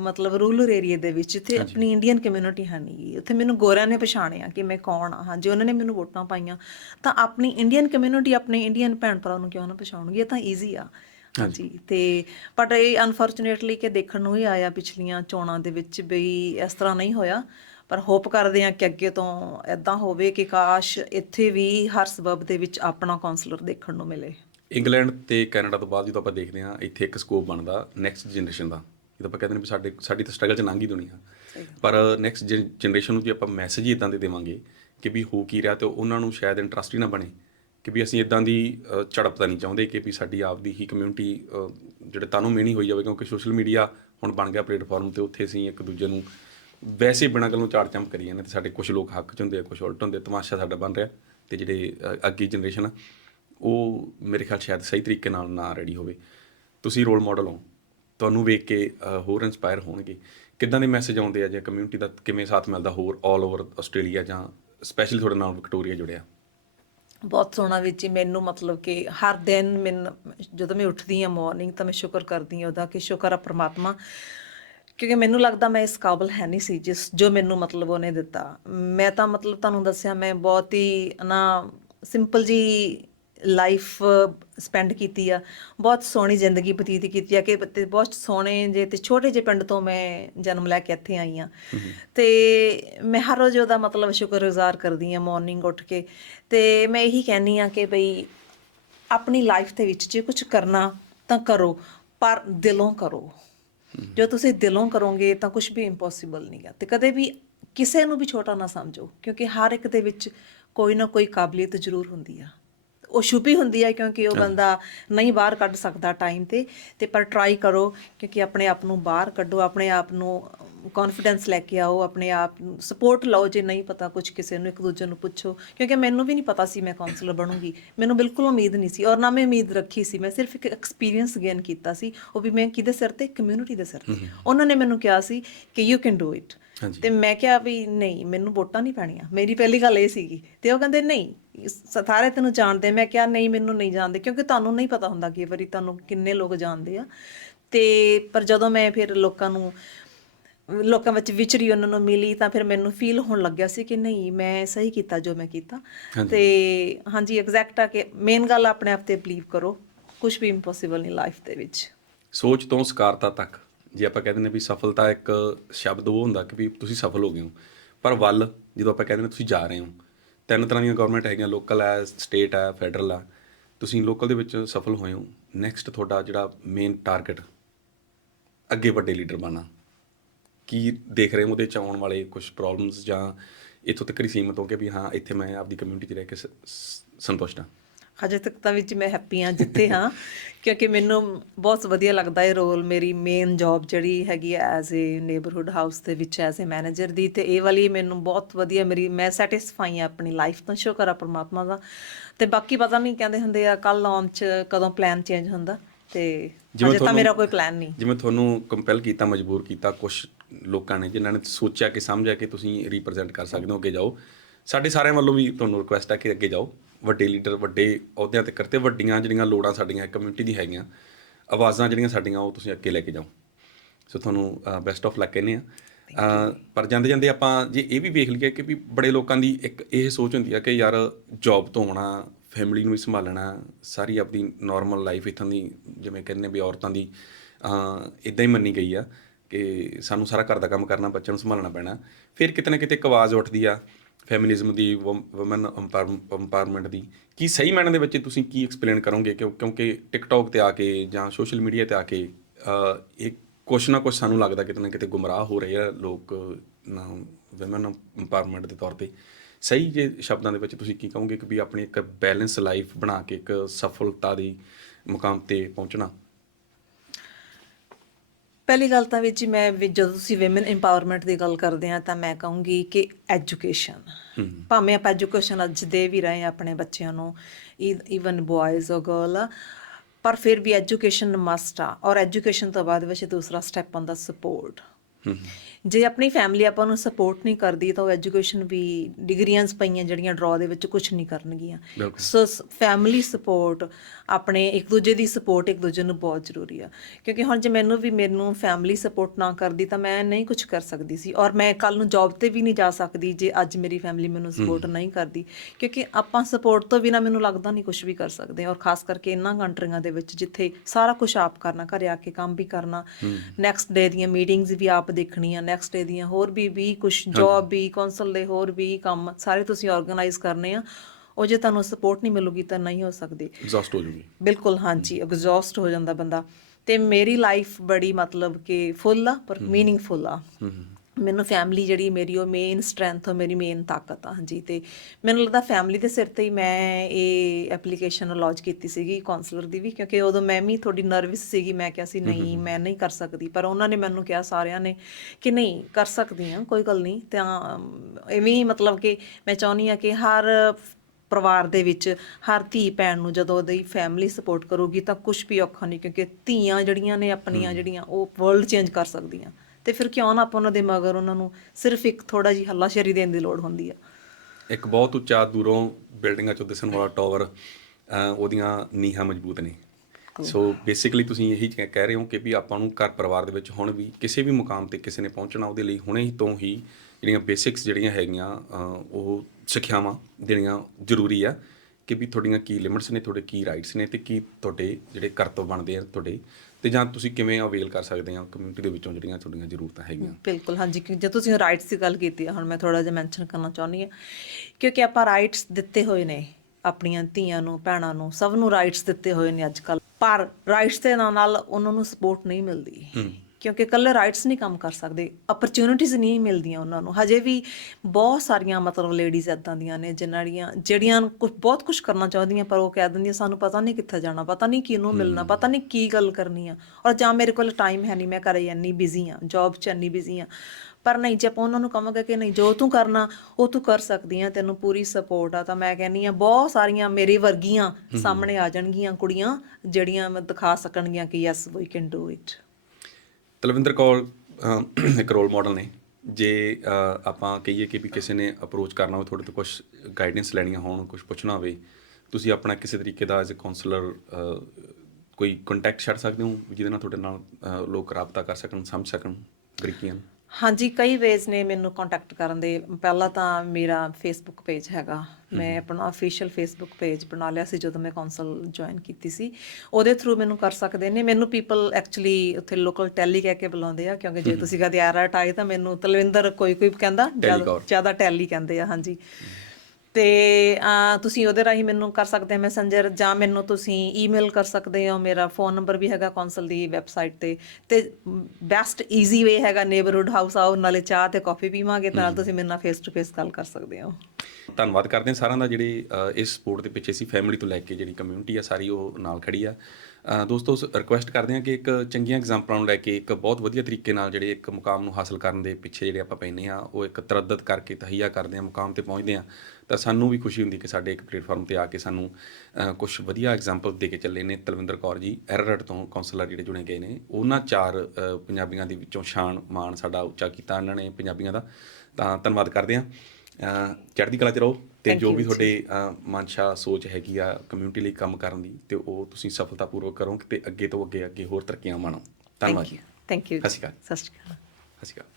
Speaker 2: ਮਤਲਬ ਰੂਰਲ ਏਰੀਆ ਦੇ ਵਿੱਚ ਤੇ ਆਪਣੀ ਇੰਡੀਅਨ ਕਮਿਊਨਿਟੀ ਹੈ ਨਹੀਂ ਉੱਥੇ ਮੈਨੂੰ ਗੋਰਿਆਂ ਨੇ ਪਛਾਣਿਆ ਕਿ ਮੈਂ ਕੌਣ ਆ। ਹਾਂਜੀ ਉਹਨਾਂ ਨੇ ਮੈਨੂੰ ਵੋਟਾਂ ਪਾਈਆਂ ਤਾਂ ਆਪਣੀ ਇੰਡੀਅਨ ਕਮਿਊਨਿਟੀ ਆਪਣੇ ਇੰਡੀਅਨ ਭੈਣ ਭਰਾ ਨੂੰ ਕਿਉਂ ਨਾ ਪਛਾਣੂਗੀ? ਇਹ ਤਾਂ ਈਜ਼ੀ ਆ। ਹਾਂਜੀ। ਤੇ ਬਟ ਇਹ ਅਨਫੋਰਚੂਨੇਟਲੀ ਕਿ ਦੇਖਣ ਨੂੰ ਹੀ ਆਇਆ ਪਿਛਲੀਆਂ ਚੋਣਾਂ ਦੇ ਵਿੱਚ ਬਈ ਇਸ ਤਰ੍ਹਾਂ ਨਹੀਂ ਹੋਇਆ। ਪਰ ਹੋਪ ਕਰਦੇ ਹਾਂ ਕਿ ਅੱਗੇ ਤੋਂ ਐਦਾਂ ਹੋਵੇ ਕਿ ਕਾਸ਼ ਇੱਥੇ ਵੀ ਹਰ ਸਬਬ ਦੇ ਵਿੱਚ ਆਪਣਾ ਕਾਉਂਸਲਰ ਦੇਖਣ ਨੂੰ ਮਿਲੇ।
Speaker 1: ਇੰਗਲੈਂਡ ਤੇ ਕੈਨੇਡਾ ਤੋਂ ਬਾਅਦ ਜਦੋਂ ਆਪਾਂ ਦੇਖਦੇ ਹਾਂ ਇੱਥੇ ਇੱਕ ਸਕੋਪ ਬਣਦਾ ਨੈਕਸਟ ਜਨਰੇਸ਼ਨ ਦਾ। ਜਦੋਂ ਆਪਾਂ ਕਹਿੰਦੇ ਨੇ ਵੀ ਸਾਡੇ ਸਾਡੀ ਤਾਂ ਸਟਰਗਲ ਚ ਲੰਘ ਦੁਨੀਆ। ਪਰ ਨੈਕਸਟ ਜਨਰੇਸ਼ਨ ਨੂੰ ਜੇ ਆਪਾਂ ਮੈਸੇਜ ਹੀ ਇਦਾਂ ਦੇ ਦੇਵਾਂਗੇ ਕਿ ਵੀ ਹੋ ਕੀ ਰਿਹਾ ਤੇ ਉਹਨਾਂ ਨੂੰ ਸ਼ਾਇਦ ਇੰਟਰਸਟ ਹੀ ਨਾ ਬਣੇ ਕਿ ਵੀ ਅਸੀਂ ਇਦਾਂ ਦੀ ਝੜਪ ਤਾਂ ਨਹੀਂ ਚਾਹੁੰਦੇ ਕਿ ਵੀ ਸਾਡੀ ਆਪਦੀ ਹੀ ਕਮਿਊਨਿਟੀ ਜਿਹੜੇ ਤਾਨੂੰ ਮੇਣੀ ਹੋਈ ਜਾਵੇ ਕਿਉਂਕਿ ਸੋਸ਼ਲ ਮੀਡੀਆ ਹੁਣ ਬਣ ਗਿਆ ਪਲੇਟਫਾਰਮ ਤੇ ਉੱਥੇ ਅਸੀਂ ਇੱਕ ਦੂਜੇ ਨੂੰ ਵੈਸੇ ਬਿਨਾਂ ਗੱਲੋਂ ਚਾੜ ਚੰਮ ਕਰੀ ਜਾਂਦੇ ਤੇ ਸਾਡੇ ਕੁਝ ਲੋਕ ਹੱਕ ਚ ਹੁੰਦੇ ਆ ਕੁਝ ਉਲਟ ਹੁੰਦੇ ਤਮਾਸ਼ਾ ਸਾਡਾ ਬਣ ਰਿਹਾ ਤੇ ਜਿਹੜੇ ਅੱਗੇ ਜਨਰੇਸ਼ਨ ਆ, ਉਹ ਮੇਰੇ ਖਿਆਲ ਸ਼ਾਇਦ ਸਹੀ ਤਰੀਕੇ ਨਾਲ ਨਾ ਰੈਡੀ ਹੋਵੇ। ਤੁਸੀਂ ਰੋਲ ਮਾਡਲ ਹੋ, ਤੁਹਾਨੂੰ ਵੇਖ ਕੇ ਹੋਰ ਇਨਸਪਾਇਰ ਹੋਣਗੇ। ਕਿੱਦਾਂ ਦੇ ਮੈਸੇਜ ਆਉਂਦੇ ਆ ਜੇ ਕਮਿਊਨਿਟੀ ਦਾ ਕਿਵੇਂ ਸਾਥ ਮਿਲਦਾ ਹੋਰ 올 ਓਵਰ ਆਸਟ੍ਰੇਲੀਆ ਜਾਂ ਸਪੈਸ਼ਲੀ ਤੁਹਾਡੇ ਨਾਲ ਵਿਕਟੋਰੀਆ ਜੁੜਿਆ?
Speaker 2: ਬਹੁਤ ਸੋਹਣਾ ਵਿੱਚ ਹੀ ਮੈਨੂੰ ਮਤਲਬ ਕਿ ਹਰ ਦਿਨ ਮੈਂ ਜਦੋਂ ਮੈਂ ਉੱਠਦੀ ਹਾਂ ਮਾਰਨਿੰਗ ਤਾਂ ਮੈਂ ਸ਼ੁਕਰ ਕਰਦੀ ਹਾਂ ਉਹਦਾ ਕਿ ਸ਼ੁਕਰ ਆ ਪ੍ਰਮਾਤਮਾ। ਕਿਉਂਕਿ ਮੈਨੂੰ ਲੱਗਦਾ ਮੈਂ ਇਸ ਕਾਬਲ ਹੈ ਨਹੀਂ ਸੀ ਜਿਸ ਜੋ ਮੈਨੂੰ ਮਤਲਬ ਉਹਨੇ ਦਿੱਤਾ। ਮੈਂ ਤਾਂ ਮਤਲਬ ਤੁਹਾਨੂੰ ਦੱਸਿਆ ਮੈਂ ਬਹੁਤ ਹੀ ਨਾ ਸਿੰਪਲ ਜੀ ਲਾਈਫ ਸਪੈਂਡ ਕੀਤੀ ਆ। ਬਹੁਤ ਸੋਹਣੀ ਜ਼ਿੰਦਗੀ ਬਤੀਤ ਕੀਤੀ ਆ ਕਿ ਤੇ ਬਹੁਤ ਸੋਹਣੇ ਜੇ ਤੇ ਛੋਟੇ ਜਿਹੇ ਪਿੰਡ ਤੋਂ ਮੈਂ ਜਨਮ ਲੈ ਕੇ ਇੱਥੇ ਆਈ ਆ ਤੇ ਮੈਂ ਹਰ ਰੋਜ਼ ਉਹਦਾ ਮਤਲਬ ਸ਼ੁਕਰਗੁਜ਼ਾਰ ਕਰਦੀ ਆ ਮਾਰਨਿੰਗ ਉੱਠ ਕੇ। ਤੇ ਮੈਂ ਇਹੀ ਕਹਿੰਨੀ ਆ ਕਿ ਬਈ ਆਪਣੀ ਲਾਈਫ ਦੇ ਵਿੱਚ ਜੇ ਕੁਝ ਕਰਨਾ ਤਾਂ ਕਰੋ ਪਰ ਦਿਲੋਂ ਕਰੋ। ਜੋ ਤੁਸੀਂ ਦਿਲੋਂ ਕਰੋਗੇ ਤਾਂ ਕੁਝ ਵੀ ਇੰਪੋਸੀਬਲ ਨਹੀਂਗਾ ਤੇ ਕਦੇ ਵੀ ਕਿਸੇ ਨੂੰ ਵੀ ਛੋਟਾ ਨਾ ਸਮਝੋ, ਕਿਉਂਕਿ ਹਰ ਇੱਕ ਦੇ ਵਿੱਚ ਕੋਈ ਨਾ ਕੋਈ ਕਾਬਲੀਅਤ ਜ਼ਰੂਰ ਹੁੰਦੀ ਆ। ਉਹ ਛੁਪੀ ਹੁੰਦੀ ਹੈ ਕਿਉਂਕਿ ਉਹ ਬੰਦਾ ਨਹੀਂ ਬਾਹਰ ਕੱਢ ਸਕਦਾ ਟਾਈਮ ਤੇ। ਤੇ ਪਰ ਟਰਾਈ ਕਰੋ ਕਿਉਂਕਿ ਆਪਣੇ ਆਪ ਨੂੰ ਬਾਹਰ ਕੱਢੋ ਆਪਣੇ ਆਪ ਨੂੰ ਕੌਨਫੀਡੈਂਸ ਲੈ ਕੇ ਆਓ ਆਪਣੇ ਆਪ ਨੂੰ ਸਪੋਰਟ ਲਓ ਜੇ ਨਹੀਂ ਪਤਾ ਕੁਝ ਕਿਸੇ ਨੂੰ ਇੱਕ ਦੂਜੇ ਨੂੰ ਪੁੱਛੋ। ਕਿਉਂਕਿ ਮੈਨੂੰ ਵੀ ਨਹੀਂ ਪਤਾ ਸੀ ਮੈਂ ਕਾਉਂਸਲਰ ਬਣੂੰਗੀ। ਮੈਨੂੰ ਬਿਲਕੁਲ ਉਮੀਦ ਨਹੀਂ ਸੀ ਔਰ ਨਾ ਮੈਂ ਉਮੀਦ ਰੱਖੀ ਸੀ। ਮੈਂ ਸਿਰਫ ਇੱਕ ਐਕਸਪੀਰੀਅੰਸ ਗੇਨ ਕੀਤਾ ਸੀ। ਉਹ ਵੀ ਮੈਂ ਕਿਹਦੇ ਸਿਰ ਤੇ? ਕਮਿਊਨਿਟੀ ਦੇ ਸਿਰ ਤੇ। ਉਹਨਾਂ ਨੇ ਮੈਨੂੰ ਕਿਹਾ ਸੀ ਕਿ ਯੂ ਕੈਨ ਡੂ ਇਟ। ਤੇ ਮੈਂ ਕਿਹਾ ਵੀ ਨਹੀਂ ਮੈਨੂੰ ਵੋਟਾਂ ਨਹੀਂ ਪੈਣੀਆਂ। ਮੇਰੀ ਪਹਿਲੀ ਗੱਲ ਇਹ ਸੀਗੀ। ਤੇ ਉਹ ਕਹਿੰਦੇ ਨਹੀਂ ਸਾਰੇ ਤੈਨੂੰ ਜਾਣਦੇ ਮੈਂ ਕਿਹਾ ਨਹੀਂ ਮੈਨੂੰ ਨਹੀਂ ਜਾਣਦੇ ਕਿਉਂਕਿ ਤੁਹਾਨੂੰ ਨਹੀਂ ਪਤਾ ਹੁੰਦਾ ਕਿ ਵਾਰੀ ਤੁਹਾਨੂੰ ਕਿੰਨੇ ਲੋਕ ਜਾਣਦੇ ਆ। ਤੇ ਪਰ ਜਦੋਂ ਮੈਂ ਫਿਰ ਲੋਕਾਂ ਨੂੰ ਲੋਕਾਂ ਵਿੱਚ ਵਿਚਰੀ ਉਹਨਾਂ ਨੂੰ ਮਿਲੀ ਤਾਂ ਫਿਰ ਮੈਨੂੰ ਫੀਲ ਹੋਣ ਲੱਗਿਆ ਸੀ ਕਿ ਨਹੀਂ ਮੈਂ ਸਹੀ ਕੀਤਾ ਜੋ ਮੈਂ ਕੀਤਾ। ਤੇ ਹਾਂਜੀ ਐਗਜ਼ੈਕਟ ਆ ਕਿ ਮੇਨ ਗੱਲ ਆਪਣੇ ਆਪ ਤੇ ਬਲੀਵ ਕਰੋ। ਕੁਝ ਵੀ ਇੰਪੋਸੀਬਲ ਨਹੀਂ ਲਾਈਫ ਦੇ ਵਿੱਚ।
Speaker 1: ਸੋਚ ਤੋਂ ਸਕਾਰਤਾ ਤੱਕ। ਜੇ ਆਪਾਂ ਕਹਿੰਦੇ ਨੇ ਵੀ ਸਫਲਤਾ ਇੱਕ ਸ਼ਬਦ ਉਹ ਹੁੰਦਾ ਕਿ ਵੀ ਤੁਸੀਂ ਸਫਲ ਹੋ ਗਏ ਹੋ। ਪਰ ਵੱਲ ਜਦੋਂ ਆਪਾਂ ਕਹਿੰਦੇ ਨੇ ਤੁਸੀਂ ਜਾ ਰਹੇ ਹੋ, ਤਿੰਨ ਤਰ੍ਹਾਂ ਦੀਆਂ ਗਵਰਨਮੈਂਟ ਹੈਗੀਆਂ ਲੋਕਲ ਹੈ ਸਟੇਟ ਹੈ ਫੈਡਰਲ ਹੈ। ਤੁਸੀਂ ਲੋਕਲ ਦੇ ਵਿੱਚ ਸਫਲ ਹੋਏ ਹੋ। ਨੈਕਸਟ ਤੁਹਾਡਾ ਜਿਹੜਾ ਮੇਨ ਟਾਰਗੇਟ ਅੱਗੇ ਵੱਡੇ ਲੀਡਰ ਬਣਨਾ। ਕੀ ਦੇਖ ਰਹੇ ਹੋ ਉਹਦੇ ਚ ਆਉਣ ਵਾਲੇ ਕੁਝ ਪ੍ਰੋਬਲਮਸ ਜਾਂ ਇੱਥੋਂ ਤੱਕ ਹੀ ਸੀਮਤ ਹੋ ਕੇ ਵੀ ਹਾਂ, ਇੱਥੇ ਮੈਂ ਆਪਦੀ ਕਮਿਊਨਿਟੀ 'ਚ ਰਹਿ ਕੇ ਸ- ਸੰਤੁਸ਼ਟ ਹਾਂ?
Speaker 2: ਹਜੇ ਤੱਕ ਤਾਂ ਵਿੱਚ ਮੈਂ ਹੈਪੀ ਹਾਂ ਜਿੱਥੇ ਹਾਂ। ਕਿਉਂਕਿ ਮੈਨੂੰ ਬਹੁਤ ਵਧੀਆ ਲੱਗਦਾ ਇਹ ਰੋਲ ਮੇਰੀ ਮੇਨ ਜੌਬ ਜਿਹੜੀ ਹੈਗੀ ਐਜ਼ ਅ ਨੇਬਰਹੁੱਡ ਹਾਊਸ ਦੇ ਵਿੱਚ ਐਜ਼ ਅ ਮੈਨੇਜਰ ਦੀ। ਤੇ ਇਹ ਵਾਲੀ ਮੈਨੂੰ ਬਹੁਤ ਵਧੀਆ ਮੇਰੀ ਮੈਂ ਸੈਟੀਸਫਾਈ ਹਾਂ ਆਪਣੀ ਲਾਈਫ ਤੋਂ ਸ਼ੁਕਰ ਆ ਪਰਮਾਤਮਾ ਦਾ। ਤੇ ਬਾਕੀ ਪਤਾ ਨਹੀਂ ਕਹਿੰਦੇ ਹੁੰਦੇ ਆ ਕੱਲ ਲਾਂਚ ਕਦੋਂ ਪਲਾਨ ਚੇਂਜ ਹੁੰਦਾ? ਤੇ ਹਜੇ ਤਾਂ ਮੇਰਾ ਕੋਈ ਪਲਾਨ ਨਹੀਂ।
Speaker 1: ਜਿਵੇਂ ਤੁਹਾਨੂੰ ਕੰਪੈਲ ਕੀਤਾ ਮਜਬੂਰ ਕੀਤਾ ਕੁਝ ਲੋਕਾਂ ਨੇ ਜਿਨ੍ਹਾਂ ਨੇ ਸੋਚਿਆ ਕਿ ਸਮਝਿਆ ਕਿ ਤੁਸੀਂ ਰਿਪਰੈਜ਼ੈਂਟ ਕਰ ਸਕਦੇ ਹੋ ਅੱਗੇ ਜਾਓ। ਸਾਡੇ ਸਾਰਿਆਂ ਵੱਲੋਂ ਵੀ ਤੁਹਾਨੂੰ ਰਿਕੁਐਸਟ ਹੈ ਕਿ ਅੱਗੇ ਜਾਓ। ਵੱਡੇ ਲੀਡਰ ਵੱਡੇ ਅਹੁਦਿਆਂ ਤੇ ਕਰਤੇ ਵੱਡੀਆਂ ਜਿਹੜੀਆਂ ਲੋੜਾਂ ਸਾਡੀਆਂ ਕਮਿਊਨਿਟੀ ਦੀ ਹੈਗੀਆਂ ਆਵਾਜ਼ਾਂ ਜਿਹੜੀਆਂ ਸਾਡੀਆਂ ਉਹ ਤੁਸੀਂ ਅੱਗੇ ਲੈ ਕੇ ਜਾਓ। ਸੋ ਤੁਹਾਨੂੰ ਬੈਸਟ ਆਫ ਲੱਕ ਕਹਿੰਦੇ ਆ। ਪਰ ਜਾਂਦੇ ਜਾਂਦੇ ਆਪਾਂ ਜੇ ਇਹ ਵੀ ਵੇਖ ਲਈਏ ਕਿ ਵੀ ਬੜੇ ਲੋਕਾਂ ਦੀ ਇੱਕ ਇਹ ਸੋਚ ਹੁੰਦੀ ਆ ਕਿ ਯਾਰ ਜੌਬ ਤੋਂ ਆਉਣਾ ਫੈਮਿਲੀ ਨੂੰ ਵੀ ਸੰਭਾਲਣਾ ਸਾਰੀ ਆਪਣੀ ਨਾਰਮਲ ਲਾਈਫ ਇਥੋਂ ਦੀ ਜਿਵੇਂ ਕਹਿੰਦੇ ਵੀ ਔਰਤਾਂ ਦੀ ਇਦਾਂ ਹੀ ਮੰਨੀ ਗਈ ਆ ਕਿ ਸਾਨੂੰ ਸਾਰਾ ਘਰ ਦਾ ਕੰਮ ਕਰਨਾ ਬੱਚਿਆਂ ਨੂੰ ਸੰਭਾਲਣਾ ਪੈਣਾ। ਫਿਰ ਕਿਤੇ ਨਾ ਕਿਤੇ ਇੱਕ ਆਵਾਜ਼ ਉੱਠਦੀ ਆ ਫੈਮਿਨਿਜ਼ਮ ਦੀ ਔਮਨ ਐਮਪਾਵਰਮੈਂਟ ਦੀ। ਕੀ ਸਹੀ ਮਾਇਨੇ ਦੇ ਵਿੱਚ ਤੁਸੀਂ ਕੀ ਐਕਸਪਲੇਨ ਕਰੋਗੇ? ਕਿਉਂ- ਕਿਉਂਕਿ ਟਿਕਟੌਕ ਤੇ ਆ ਕੇ ਜਾਂ ਸੋਸ਼ਲ ਮੀਡੀਆ ਤੇ ਆ ਕੇ ਇਹ ਕੁਛ ਨਾ ਕੁਛ ਸਾਨੂੰ ਲੱਗਦਾ ਕਿਤੇ ਨਾ ਕਿਤੇ ਗੁੰਮਰਾਹ ਹੋ ਰਹੇ ਆ ਲੋਕ, ਨਾ ਔਮਨ ਐਮਪਾਵਰਮੈਂਟ ਦੇ ਤੌਰ ਤੇ। ਸਹੀ ਜੇ ਸ਼ਬਦਾਂ ਦੇ ਵਿੱਚ ਤੁਸੀਂ ਕੀ ਕਹੋਗੇ ਕਿ ਵੀ ਆਪਣੀ ਇੱਕ ਬੈਲੈਂਸ ਲਾਈਫ ਬਣਾ ਕੇ ਇੱਕ ਸਫਲਤਾ ਦੀ ਮੁਕਾਮ ਤੇ ਪਹੁੰਚਣਾ?
Speaker 2: ਪਹਿਲੀ ਗੱਲ ਤਾਂ ਵਿੱਚ ਮੈਂ ਵੀ ਜਦੋਂ ਤੁਸੀਂ ਔਮਨ ਐਮਪਾਵਰਮੈਂਟ ਦੀ ਗੱਲ ਕਰਦੇ ਆ ਤਾਂ ਮੈਂ ਕਹੂੰਗੀ ਕਿ ਐਜੂਕੇਸ਼ਨ ਭਾਵੇਂ ਆਪਾਂ ਐਜੂਕੇਸ਼ਨ ਅੱਜ ਦੇ ਵੀ ਰਹੇ ਆਪਣੇ ਬੱਚਿਆਂ ਨੂੰ ਈਵਨ ਬॉयਜ਼ ਔਰ ਗਰਲ ਪਰ ਫਿਰ ਵੀ ਐਜੂਕੇਸ਼ਨ ਮਸਟ ਆ। ਔਰ ਐਜੂਕੇਸ਼ਨ ਤੋਂ ਬਾਅਦ ਵਿੱਚ ਦੂਸਰਾ ਸਟੈਪ ਆਉਂਦਾ ਸਪੋਰਟ ਜੇ ਆਪਣੀ ਫੈਮਿਲੀ ਆਪਾਂ ਨੂੰ ਸਪੋਰਟ ਨਹੀਂ ਕਰਦੀ ਤਾਂ ਉਹ ਐਜੂਕੇਸ਼ਨ ਵੀ ਡਿਗਰੀਆਂ ਪਈਆਂ ਜਿਹੜੀਆਂ ਡਰਾ ਦੇ ਵਿੱਚ ਕੁਝ ਨਹੀਂ ਕਰਨਗੀਆਂ। ਸੋ ਫੈਮਿਲੀ ਸਪੋਰਟ ਆਪਣੇ ਇੱਕ ਦੂਜੇ ਦੀ ਸਪੋਰਟ ਇੱਕ ਦੂਜੇ ਨੂੰ ਬਹੁਤ ਜ਼ਰੂਰੀ ਆ। ਕਿਉਂਕਿ ਹੁਣ ਜੇ ਮੈਨੂੰ ਵੀ ਮੈਨੂੰ ਫੈਮਿਲੀ ਸਪੋਰਟ ਨਾ ਕਰਦੀ ਤਾਂ ਮੈਂ ਨਹੀਂ ਕੁਝ ਕਰ ਸਕਦੀ ਸੀ। ਔਰ ਮੈਂ ਕੱਲ ਨੂੰ ਜੌਬ ਤੇ ਵੀ ਨਹੀਂ ਜਾ ਸਕਦੀ ਜੇ ਅੱਜ ਮੇਰੀ ਫੈਮਿਲੀ ਮੈਨੂੰ ਸਪੋਰਟ ਨਹੀਂ ਕਰਦੀ। ਕਿਉਂਕਿ ਆਪਾਂ ਸਪੋਰਟ ਤੋਂ ਬਿਨਾ ਮੈਨੂੰ ਲੱਗਦਾ ਨਹੀਂ ਕੁਝ ਵੀ ਕਰ ਸਕਦੇ। ਔਰ ਖਾਸ ਕਰਕੇ ਇਹਨਾਂ ਕੰਟਰੀਆਂ ਦੇ ਵਿੱਚ ਜਿੱਥੇ ਸਾਰਾ ਕੁਝ ਆਪ ਕਰਨਾ ਘਰੇ ਆ ਕੇ ਕੰਮ ਵੀ ਕਰਨਾ। ਨੈਕਸਟ ਡੇ ਦੀਆਂ ਮੀਟਿੰਗਸ ਵੀ ਆਪ ਦੇਖਣੀਆਂ ਨੈਕਸਟ ਡੇ ਦੀਆਂ ਹੋਰ ਵੀ ਵੀ ਕੁਝ ਜੌਬ ਵੀ ਕੌਂਸਲ ਦੇ ਹੋਰ ਵੀ ਕੰਮ ਸਾਰੇ ਤੁਸੀਂ ਆਰਗੇਨਾਈਜ਼ ਕਰਨੇ ਆ। ਉਹ ਜੇ ਤੁਹਾਨੂੰ ਸਪੋਰਟ ਨਹੀਂ ਮਿਲੂਗੀ ਤਾਂ ਨਹੀਂ ਹੋ ਸਕਦੀ।
Speaker 1: ਐਗਜ਼ੌਸਟ ਹੋ ਜੂਗੀ
Speaker 2: ਬਿਲਕੁਲ ਹਾਂਜੀ ਐਗਜ਼ੌਸਟ ਹੋ ਜਾਂਦਾ ਬੰਦਾ। ਤੇ ਮੇਰੀ ਲਾਈਫ ਬੜੀ ਮਤਲਬ ਕਿ ਫੁੱਲ ਆ ਪਰ ਮੀਨਿੰਗਫੁਲ ਆ। ਮੈਨੂੰ ਫੈਮਿਲੀ ਜਿਹੜੀ ਮੇਰੀ ਉਹ ਮੇਨ ਸਟਰੈਂਥ ਆ ਮੇਰੀ ਮੇਨ ਤਾਕਤ ਆ ਹਾਂਜੀ। ਤੇ ਮੈਨੂੰ ਲੱਗਦਾ ਫੈਮਿਲੀ ਦੇ ਸਿਰ ਤੇ ਹੀ ਮੈਂ ਇਹ ਐਪਲੀਕੇਸ਼ਨ ਲੌਂਚ ਕੀਤੀ ਸੀਗੀ ਕਾਉਂਸਲਰ ਦੀ ਵੀ ਕਿਉਂਕਿ ਉਦੋਂ ਮੈਂ ਵੀ ਥੋੜੀ ਨਰਵਸ ਸੀਗੀ ਮੈਂ ਕਿਹਾ ਸੀ ਨਹੀਂ ਮੈਂ ਨਹੀਂ ਕਰ ਸਕਦੀ। ਪਰ ਉਹਨਾਂ ਨੇ ਮੈਨੂੰ ਕਿਹਾ ਸਾਰਿਆਂ ਨੇ ਕਿ ਨਹੀਂ ਕਰ ਸਕਦੀ ਆ ਕੋਈ ਗੱਲ ਨਹੀਂ। ਤਾਂ ਐਵੇਂ ਹੀ ਮਤਲਬ ਕਿ ਮੈਂ ਚਾਹੁੰਦੀ ਆ ਕਿ ਹਰ ਪਰਿਵਾਰ ਦੇ ਵਿੱਚ ਹਰ ਧੀ ਭੈਣ ਨੂੰ ਜਦੋਂ ਉਹਦੀ ਫੈਮਿਲੀ ਸਪੋਰਟ ਕਰੂਗੀ ਤਾਂ ਕੁਝ ਵੀ ਔਖਾ ਨਹੀਂ ਕਿਉਂਕਿ ਧੀਆਂ ਜਿਹੜੀਆਂ ਨੇ ਆਪਣੀਆਂ ਜਿਹੜੀਆਂ ਉਹ ਵਰਲਡ ਚੇਂਜ ਕਰ ਸਕਦੀਆਂ। ਤੇ ਫਿਰ ਕਿਉਂ ਨਾ ਆਪਾਂ ਉਹਨਾਂ ਦੇ ਮਗਰ ਉਹਨਾਂ ਨੂੰ ਸਿਰਫ ਇੱਕ ਥੋੜਾ ਜਿਹੀ ਹੱਲਾਸ਼ੇਰੀ ਦੇਣ ਦੀ ਲੋੜ ਹੁੰਦੀ ਆ।
Speaker 1: ਇੱਕ ਬਹੁਤ ਉੱਚਾ ਦੂਰੋਂ ਬਿਲਡਿੰਗਾਂ ਚੋਂ ਦਿਸਣ ਵਾਲਾ ਟਾਵਰ ਉਹਦੀਆਂ ਨੀਹਾਂ ਮਜ਼ਬੂਤ ਨੇ। ਸੋ ਬੇਸਿਕਲੀ ਤੁਸੀਂ ਇਹੀ ਕਹਿ ਕਹਿ ਰਹੇ ਹੋ ਕਿ ਵੀ ਆਪਾਂ ਨੂੰ ਘਰ ਪਰਿਵਾਰ ਦੇ ਵਿੱਚ ਹੁਣ ਵੀ ਕਿਸੇ ਵੀ ਮੁਕਾਮ ਤੇ ਕਿਸੇ ਨੇ ਪਹੁੰਚਣਾ ਉਹਦੇ ਲਈ ਹੁਣੇ ਹੀ ਤੋਂ ਹੀ ਜਿਹੜੀਆਂ ਬੇਸਿਕਸ ਜਿਹੜੀਆਂ ਹੈਗੀਆਂ ਉਹ ਸਿੱਖਿਆਵਾਂ ਦੇਣੀਆਂ ਜ਼ਰੂਰੀ ਆ ਕਿ ਵੀ ਤੁਹਾਡੀਆਂ ਕੀ ਲਿਮਿਟਸ ਨੇ ਤੁਹਾਡੇ ਕੀ ਰਾਈਟਸ ਨੇ ਤੇ ਕੀ ਤੁਹਾਡੇ ਜਿਹੜੇ ਕਰਤੱਵ ਬਣਦੇ ਆ ਤੁਹਾਡੇ ਤੇ ਜਾਂ ਤੁਸੀਂ ਕਿਵੇਂ ਅਵੇਲ ਕਰ ਸਕਦੇ ਆ ਕਮਿਊਨਿਟੀ ਦੇ ਵਿੱਚੋਂ ਜਿਹੜੀਆਂ ਤੁਹਾਡੀਆਂ ਜ਼ਰੂਰਤਾਂ ਹੈਗੀਆਂ?
Speaker 2: ਬਿਲਕੁਲ ਹਾਂਜੀ ਕਿ ਜੇ ਤੁਸੀਂ ਰਾਈਟਸ ਦੀ ਗੱਲ ਕੀਤੀ ਆ ਹੁਣ ਮੈਂ ਥੋੜਾ ਜਿਹਾ ਮੈਂਸ਼ਨ ਕਰਨਾ ਚਾਹੁੰਦੀ ਹਾਂ ਕਿਉਂਕਿ ਆਪਾਂ ਰਾਈਟਸ ਦਿੱਤੇ ਹੋਏ ਨੇ ਆਪਣੀਆਂ ਧੀਆਂ ਨੂੰ ਭੈਣਾਂ ਨੂੰ ਸਭ ਨੂੰ ਰਾਈਟਸ ਦਿੱਤੇ ਹੋਏ ਨੇ ਅੱਜ ਕੱਲ ਪਰ ਰਾਈਟਸ ਦੇ ਨਾਲ ਨਾਲ ਉਹਨਾਂ ਨੂੰ ਸਪੋਰਟ ਨਹੀਂ ਮਿਲਦੀ। ਕਿਉਂਕਿ ਇਕੱਲੇ ਰਾਈਟਸ ਨਹੀਂ ਕੰਮ ਕਰ ਸਕਦੇ ਅਪਰਚੂਨਿਟੀਜ਼ ਨਹੀਂ ਮਿਲਦੀਆਂ ਉਹਨਾਂ ਨੂੰ। ਹਜੇ ਵੀ ਬਹੁਤ ਸਾਰੀਆਂ ਮਤਲਬ ਲੇਡੀਜ਼ ਇਦਾਂ ਦੀਆਂ ਨੇ ਜਿਨ੍ਹਾਂ ਦੀਆਂ ਜਿਹੜੀਆਂ ਕੁਝ ਬਹੁਤ ਕੁਝ ਕਰਨਾ ਚਾਹੁੰਦੀਆਂ ਪਰ ਉਹ ਕਹਿ ਦਿੰਦੀਆਂ ਸਾਨੂੰ ਪਤਾ ਨਹੀਂ ਕਿੱਥੇ ਜਾਣਾ ਪਤਾ ਨਹੀਂ ਕਿਹਨੂੰ ਮਿਲਣਾ ਪਤਾ ਨਹੀਂ ਕੀ ਗੱਲ ਕਰਨੀ ਆ। ਔਰ ਜਾਂ ਮੇਰੇ ਕੋਲ ਟਾਈਮ ਹੈ ਨਹੀਂ ਮੈਂ ਘਰੇ ਇੰਨੀ ਬਿਜ਼ੀ ਆ ਜੌਬ 'ਚ ਇੰਨੀ ਬਿਜ਼ੀ ਆ। ਪਰ ਨਹੀਂ ਜੇ ਆਪਾਂ ਉਹਨਾਂ ਨੂੰ ਕਹਾਂਗੇ ਕਿ ਨਹੀਂ ਜੋ ਤੂੰ ਕਰਨਾ ਉਹ ਤੂੰ ਕਰ ਸਕਦੀ ਆ ਤੈਨੂੰ ਪੂਰੀ ਸਪੋਰਟ ਆ ਤਾਂ ਮੈਂ ਕਹਿੰਨੀ ਆ ਬਹੁਤ ਸਾਰੀਆਂ ਮੇਰੇ ਵਰਗੀਆਂ ਸਾਹਮਣੇ ਆ ਜਾਣਗੀਆਂ ਕੁੜੀਆਂ ਜਿਹੜੀਆਂ ਮੈਂ ਦਿਖਾ ਸਕਣਗੀਆਂ ਕਿ yes we can do it
Speaker 1: Talwinder Kaur ਇੱਕ ਰੋਲ ਮਾਡਲ ਨੇ। ਜੇ ਆਪਾਂ ਕਹੀਏ ਕਿ ਵੀ ਕਿਸੇ ਨੇ ਅਪਰੋਚ ਕਰਨਾ ਹੋਵੇ, ਤੁਹਾਡੇ ਤੋਂ ਕੁਝ ਗਾਈਡੈਂਸ ਲੈਣੀਆਂ ਹੋਣ ਕੁਝ ਪੁੱਛਣਾ ਹੋਵੇ, ਤੁਸੀਂ ਆਪਣਾ ਕਿਸੇ ਤਰੀਕੇ ਦਾ ਐਜ਼ ਅ ਕਾਉਂਸਲਰ ਕੋਈ ਕੰਟੈਕਟ ਛੱਡ ਸਕਦੇ ਹੋ, ਜਿਹਦੇ ਨਾਲ ਤੁਹਾਡੇ ਨਾਲ ਲੋਕ ਰਾਬਤਾ ਕਰ ਸਕਣ, ਸਮਝ ਸਕਣ ਬਰੀਕੀਆਂ
Speaker 2: ਹਾਂਜੀ ਕਈ ਵੇਜ਼ ਨੇ ਮੈਨੂੰ ਕੰਟੈਕਟ ਕਰਨ ਦੇ। ਪਹਿਲਾਂ ਤਾਂ ਮੇਰਾ ਫੇਸਬੁੱਕ ਪੇਜ ਹੈਗਾ। ਮੈਂ ਆਪਣਾ ਅਫੀਸ਼ੀਅਲ ਫੇਸਬੁੱਕ ਪੇਜ ਬਣਾ ਲਿਆ ਸੀ ਜਦੋਂ ਮੈਂ ਕਾਉਂਸਲ ਜੁਆਇਨ ਕੀਤੀ ਸੀ। ਉਹਦੇ ਥਰੂ ਮੈਨੂੰ ਕਰ ਸਕਦੇ ਨੇ। ਮੈਨੂੰ ਪੀਪਲ ਐਕਚੁਅਲੀ ਉੱਥੇ ਲੋਕਲ ਟੈਲੀ ਕਹਿ ਕੇ ਬੁਲਾਉਂਦੇ ਆ ਕਿਉਂਕਿ ਜੇ ਤੁਸੀਂ ਕਦੇ ਆਰਟ ਆਏ ਤਾਂ ਮੈਨੂੰ ਤਲਵਿੰਦਰ ਕੋਈ ਕੋਈ ਕਹਿੰਦਾ। ਜ਼ਿਆਦਾ ਟੈਲੀ ਕਹਿੰਦੇ ਆ ਹਾਂਜੀ। ਤੇ ਤੁਸੀਂ ਉਹਦੇ ਰਾਹੀਂ ਮੈਨੂੰ ਕਰ ਸਕਦੇ ਆ ਮੈਸੇਂਜਰ ਜਾਂ ਮੈਨੂੰ ਤੁਸੀਂ ਈਮੇਲ ਕਰ ਸਕਦੇ ਹੋ। ਮੇਰਾ ਫੋਨ ਨੰਬਰ ਵੀ ਹੈਗਾ ਕੌਂਸਲ ਦੀ ਵੈਬਸਾਈਟ ਤੇ। ਤੇ ਬੈਸਟ ਈਜ਼ੀ ਵੇ ਹੈਗਾ ਨੇਬਰਹੁੱਡ ਹਾਊਸ ਆਓ ਨਾਲੇ ਚਾਹ ਤੇ ਕਾਫੀ ਪੀਵਾਂਗੇ ਤੇ ਨਾਲ ਤੁਸੀਂ ਮੇਰੇ ਨਾਲ ਫੇਸ ਟੂ ਫੇਸ ਗੱਲ ਕਰ ਸਕਦੇ ਹੋ।
Speaker 1: ਧੰਨਵਾਦ ਕਰਦੇ ਹਾਂ ਸਾਰਿਆਂ ਦਾ ਜਿਹੜੇ ਇਸ ਸਪੋਰਟ ਦੇ ਪਿੱਛੇ ਸੀ ਫੈਮਿਲੀ ਤੋਂ ਲੈ ਕੇ ਜਿਹੜੀ ਕਮਿਊਨਿਟੀ ਆ, ਸਾਰੀ ਉਹ ਨਾਲ ਖੜੀ ਆ। ਦੋਸਤੋ ਰਿਕੁਐਸਟ ਕਰਦੇ ਹਾਂ ਕਿ ਇੱਕ ਚੰਗੀਆਂ ਐਗਜ਼ਾਮਪਲਾਂ ਨੂੰ ਲੈ ਕੇ ਇੱਕ ਬਹੁਤ ਵਧੀਆ ਤਰੀਕੇ ਨਾਲ ਜਿਹੜੇ ਇੱਕ ਮੁਕਾਮ ਨੂੰ ਹਾਸਲ ਕਰਨ ਦੇ ਪਿੱਛੇ ਜਿਹੜੇ ਆਪਾਂ ਪੈਨੇ ਆ ਉਹ ਇੱਕ ਤਰੱਦਦ ਕਰਕੇ ਤਹਈਆ ਕਰਦੇ ਆ ਮੁਕਾਮ ਤੇ ਪਹੁੰਚਦੇ ਆ ਤਾਂ ਸਾਨੂੰ ਵੀ ਖੁਸ਼ੀ ਹੁੰਦੀ ਕਿ ਸਾਡੇ ਇੱਕ ਪਲੇਟਫਾਰਮ ਤੇ ਆ ਕੇ ਸਾਨੂੰ ਕੁਝ ਵਧੀਆ ਐਗਜ਼ਾਮਪਲ ਦੇ ਕੇ ਚੱਲੇ ਨੇ ਤਲਵਿੰਦਰ ਕੌਰ ਜੀ ਐਰਰਟ ਤੋਂ ਕਾਉਂਸਲਰ ਜਿਹੜੇ ਚੁਣੇ ਗਏ ਨੇ, ਉਹਨਾਂ ਚਾਰ ਪੰਜਾਬੀਆਂ ਦੇ ਵਿੱਚੋਂ ਸ਼ਾਨ ਮਾਣ ਸਾਡਾ ਉੱਚਾ ਕੀਤਾ ਇਹਨਾਂ ਨੇ ਪੰਜਾਬੀਆਂ ਦਾ, ਤਾਂ ਧੰਨਵਾਦ ਕਰਦੇ ਆ ਚੜ੍ਹਦੀ ਕਲਾ ਚ ਰਹੋ ਤੇ ਜੋ ਵੀ। ਤੁਹਾਡੇ ਮਨਸ਼ਾ ਸੋਚ ਹੈਗੀ ਆ ਕਮਿਊਨਿਟੀ ਲਈ ਕੰਮ ਕਰਨ ਦੀ ਤੇ ਉਹ ਤੁਸੀਂ ਸਫਲਤਾਪੂਰਵਕ ਕਰੋ ਤੇ ਅੱਗੇ ਤੋਂ ਅੱਗੇ ਅੱਗੇ ਹੋਰ ਤਰੱਕੀਆਂ ਮਾਣੋ। ਧੰਨਵਾਦ
Speaker 2: ਥੈਂਕ ਯੂ ਥੈਂਕ ਯੂ
Speaker 1: ਸਤਿ ਸ਼੍ਰੀ ਅਕਾਲ।
Speaker 2: ਸਤਿ ਸ਼੍ਰੀ ਅਕਾਲ।
Speaker 1: ਸਤਿ ਸ਼੍ਰੀ ਅਕਾਲ।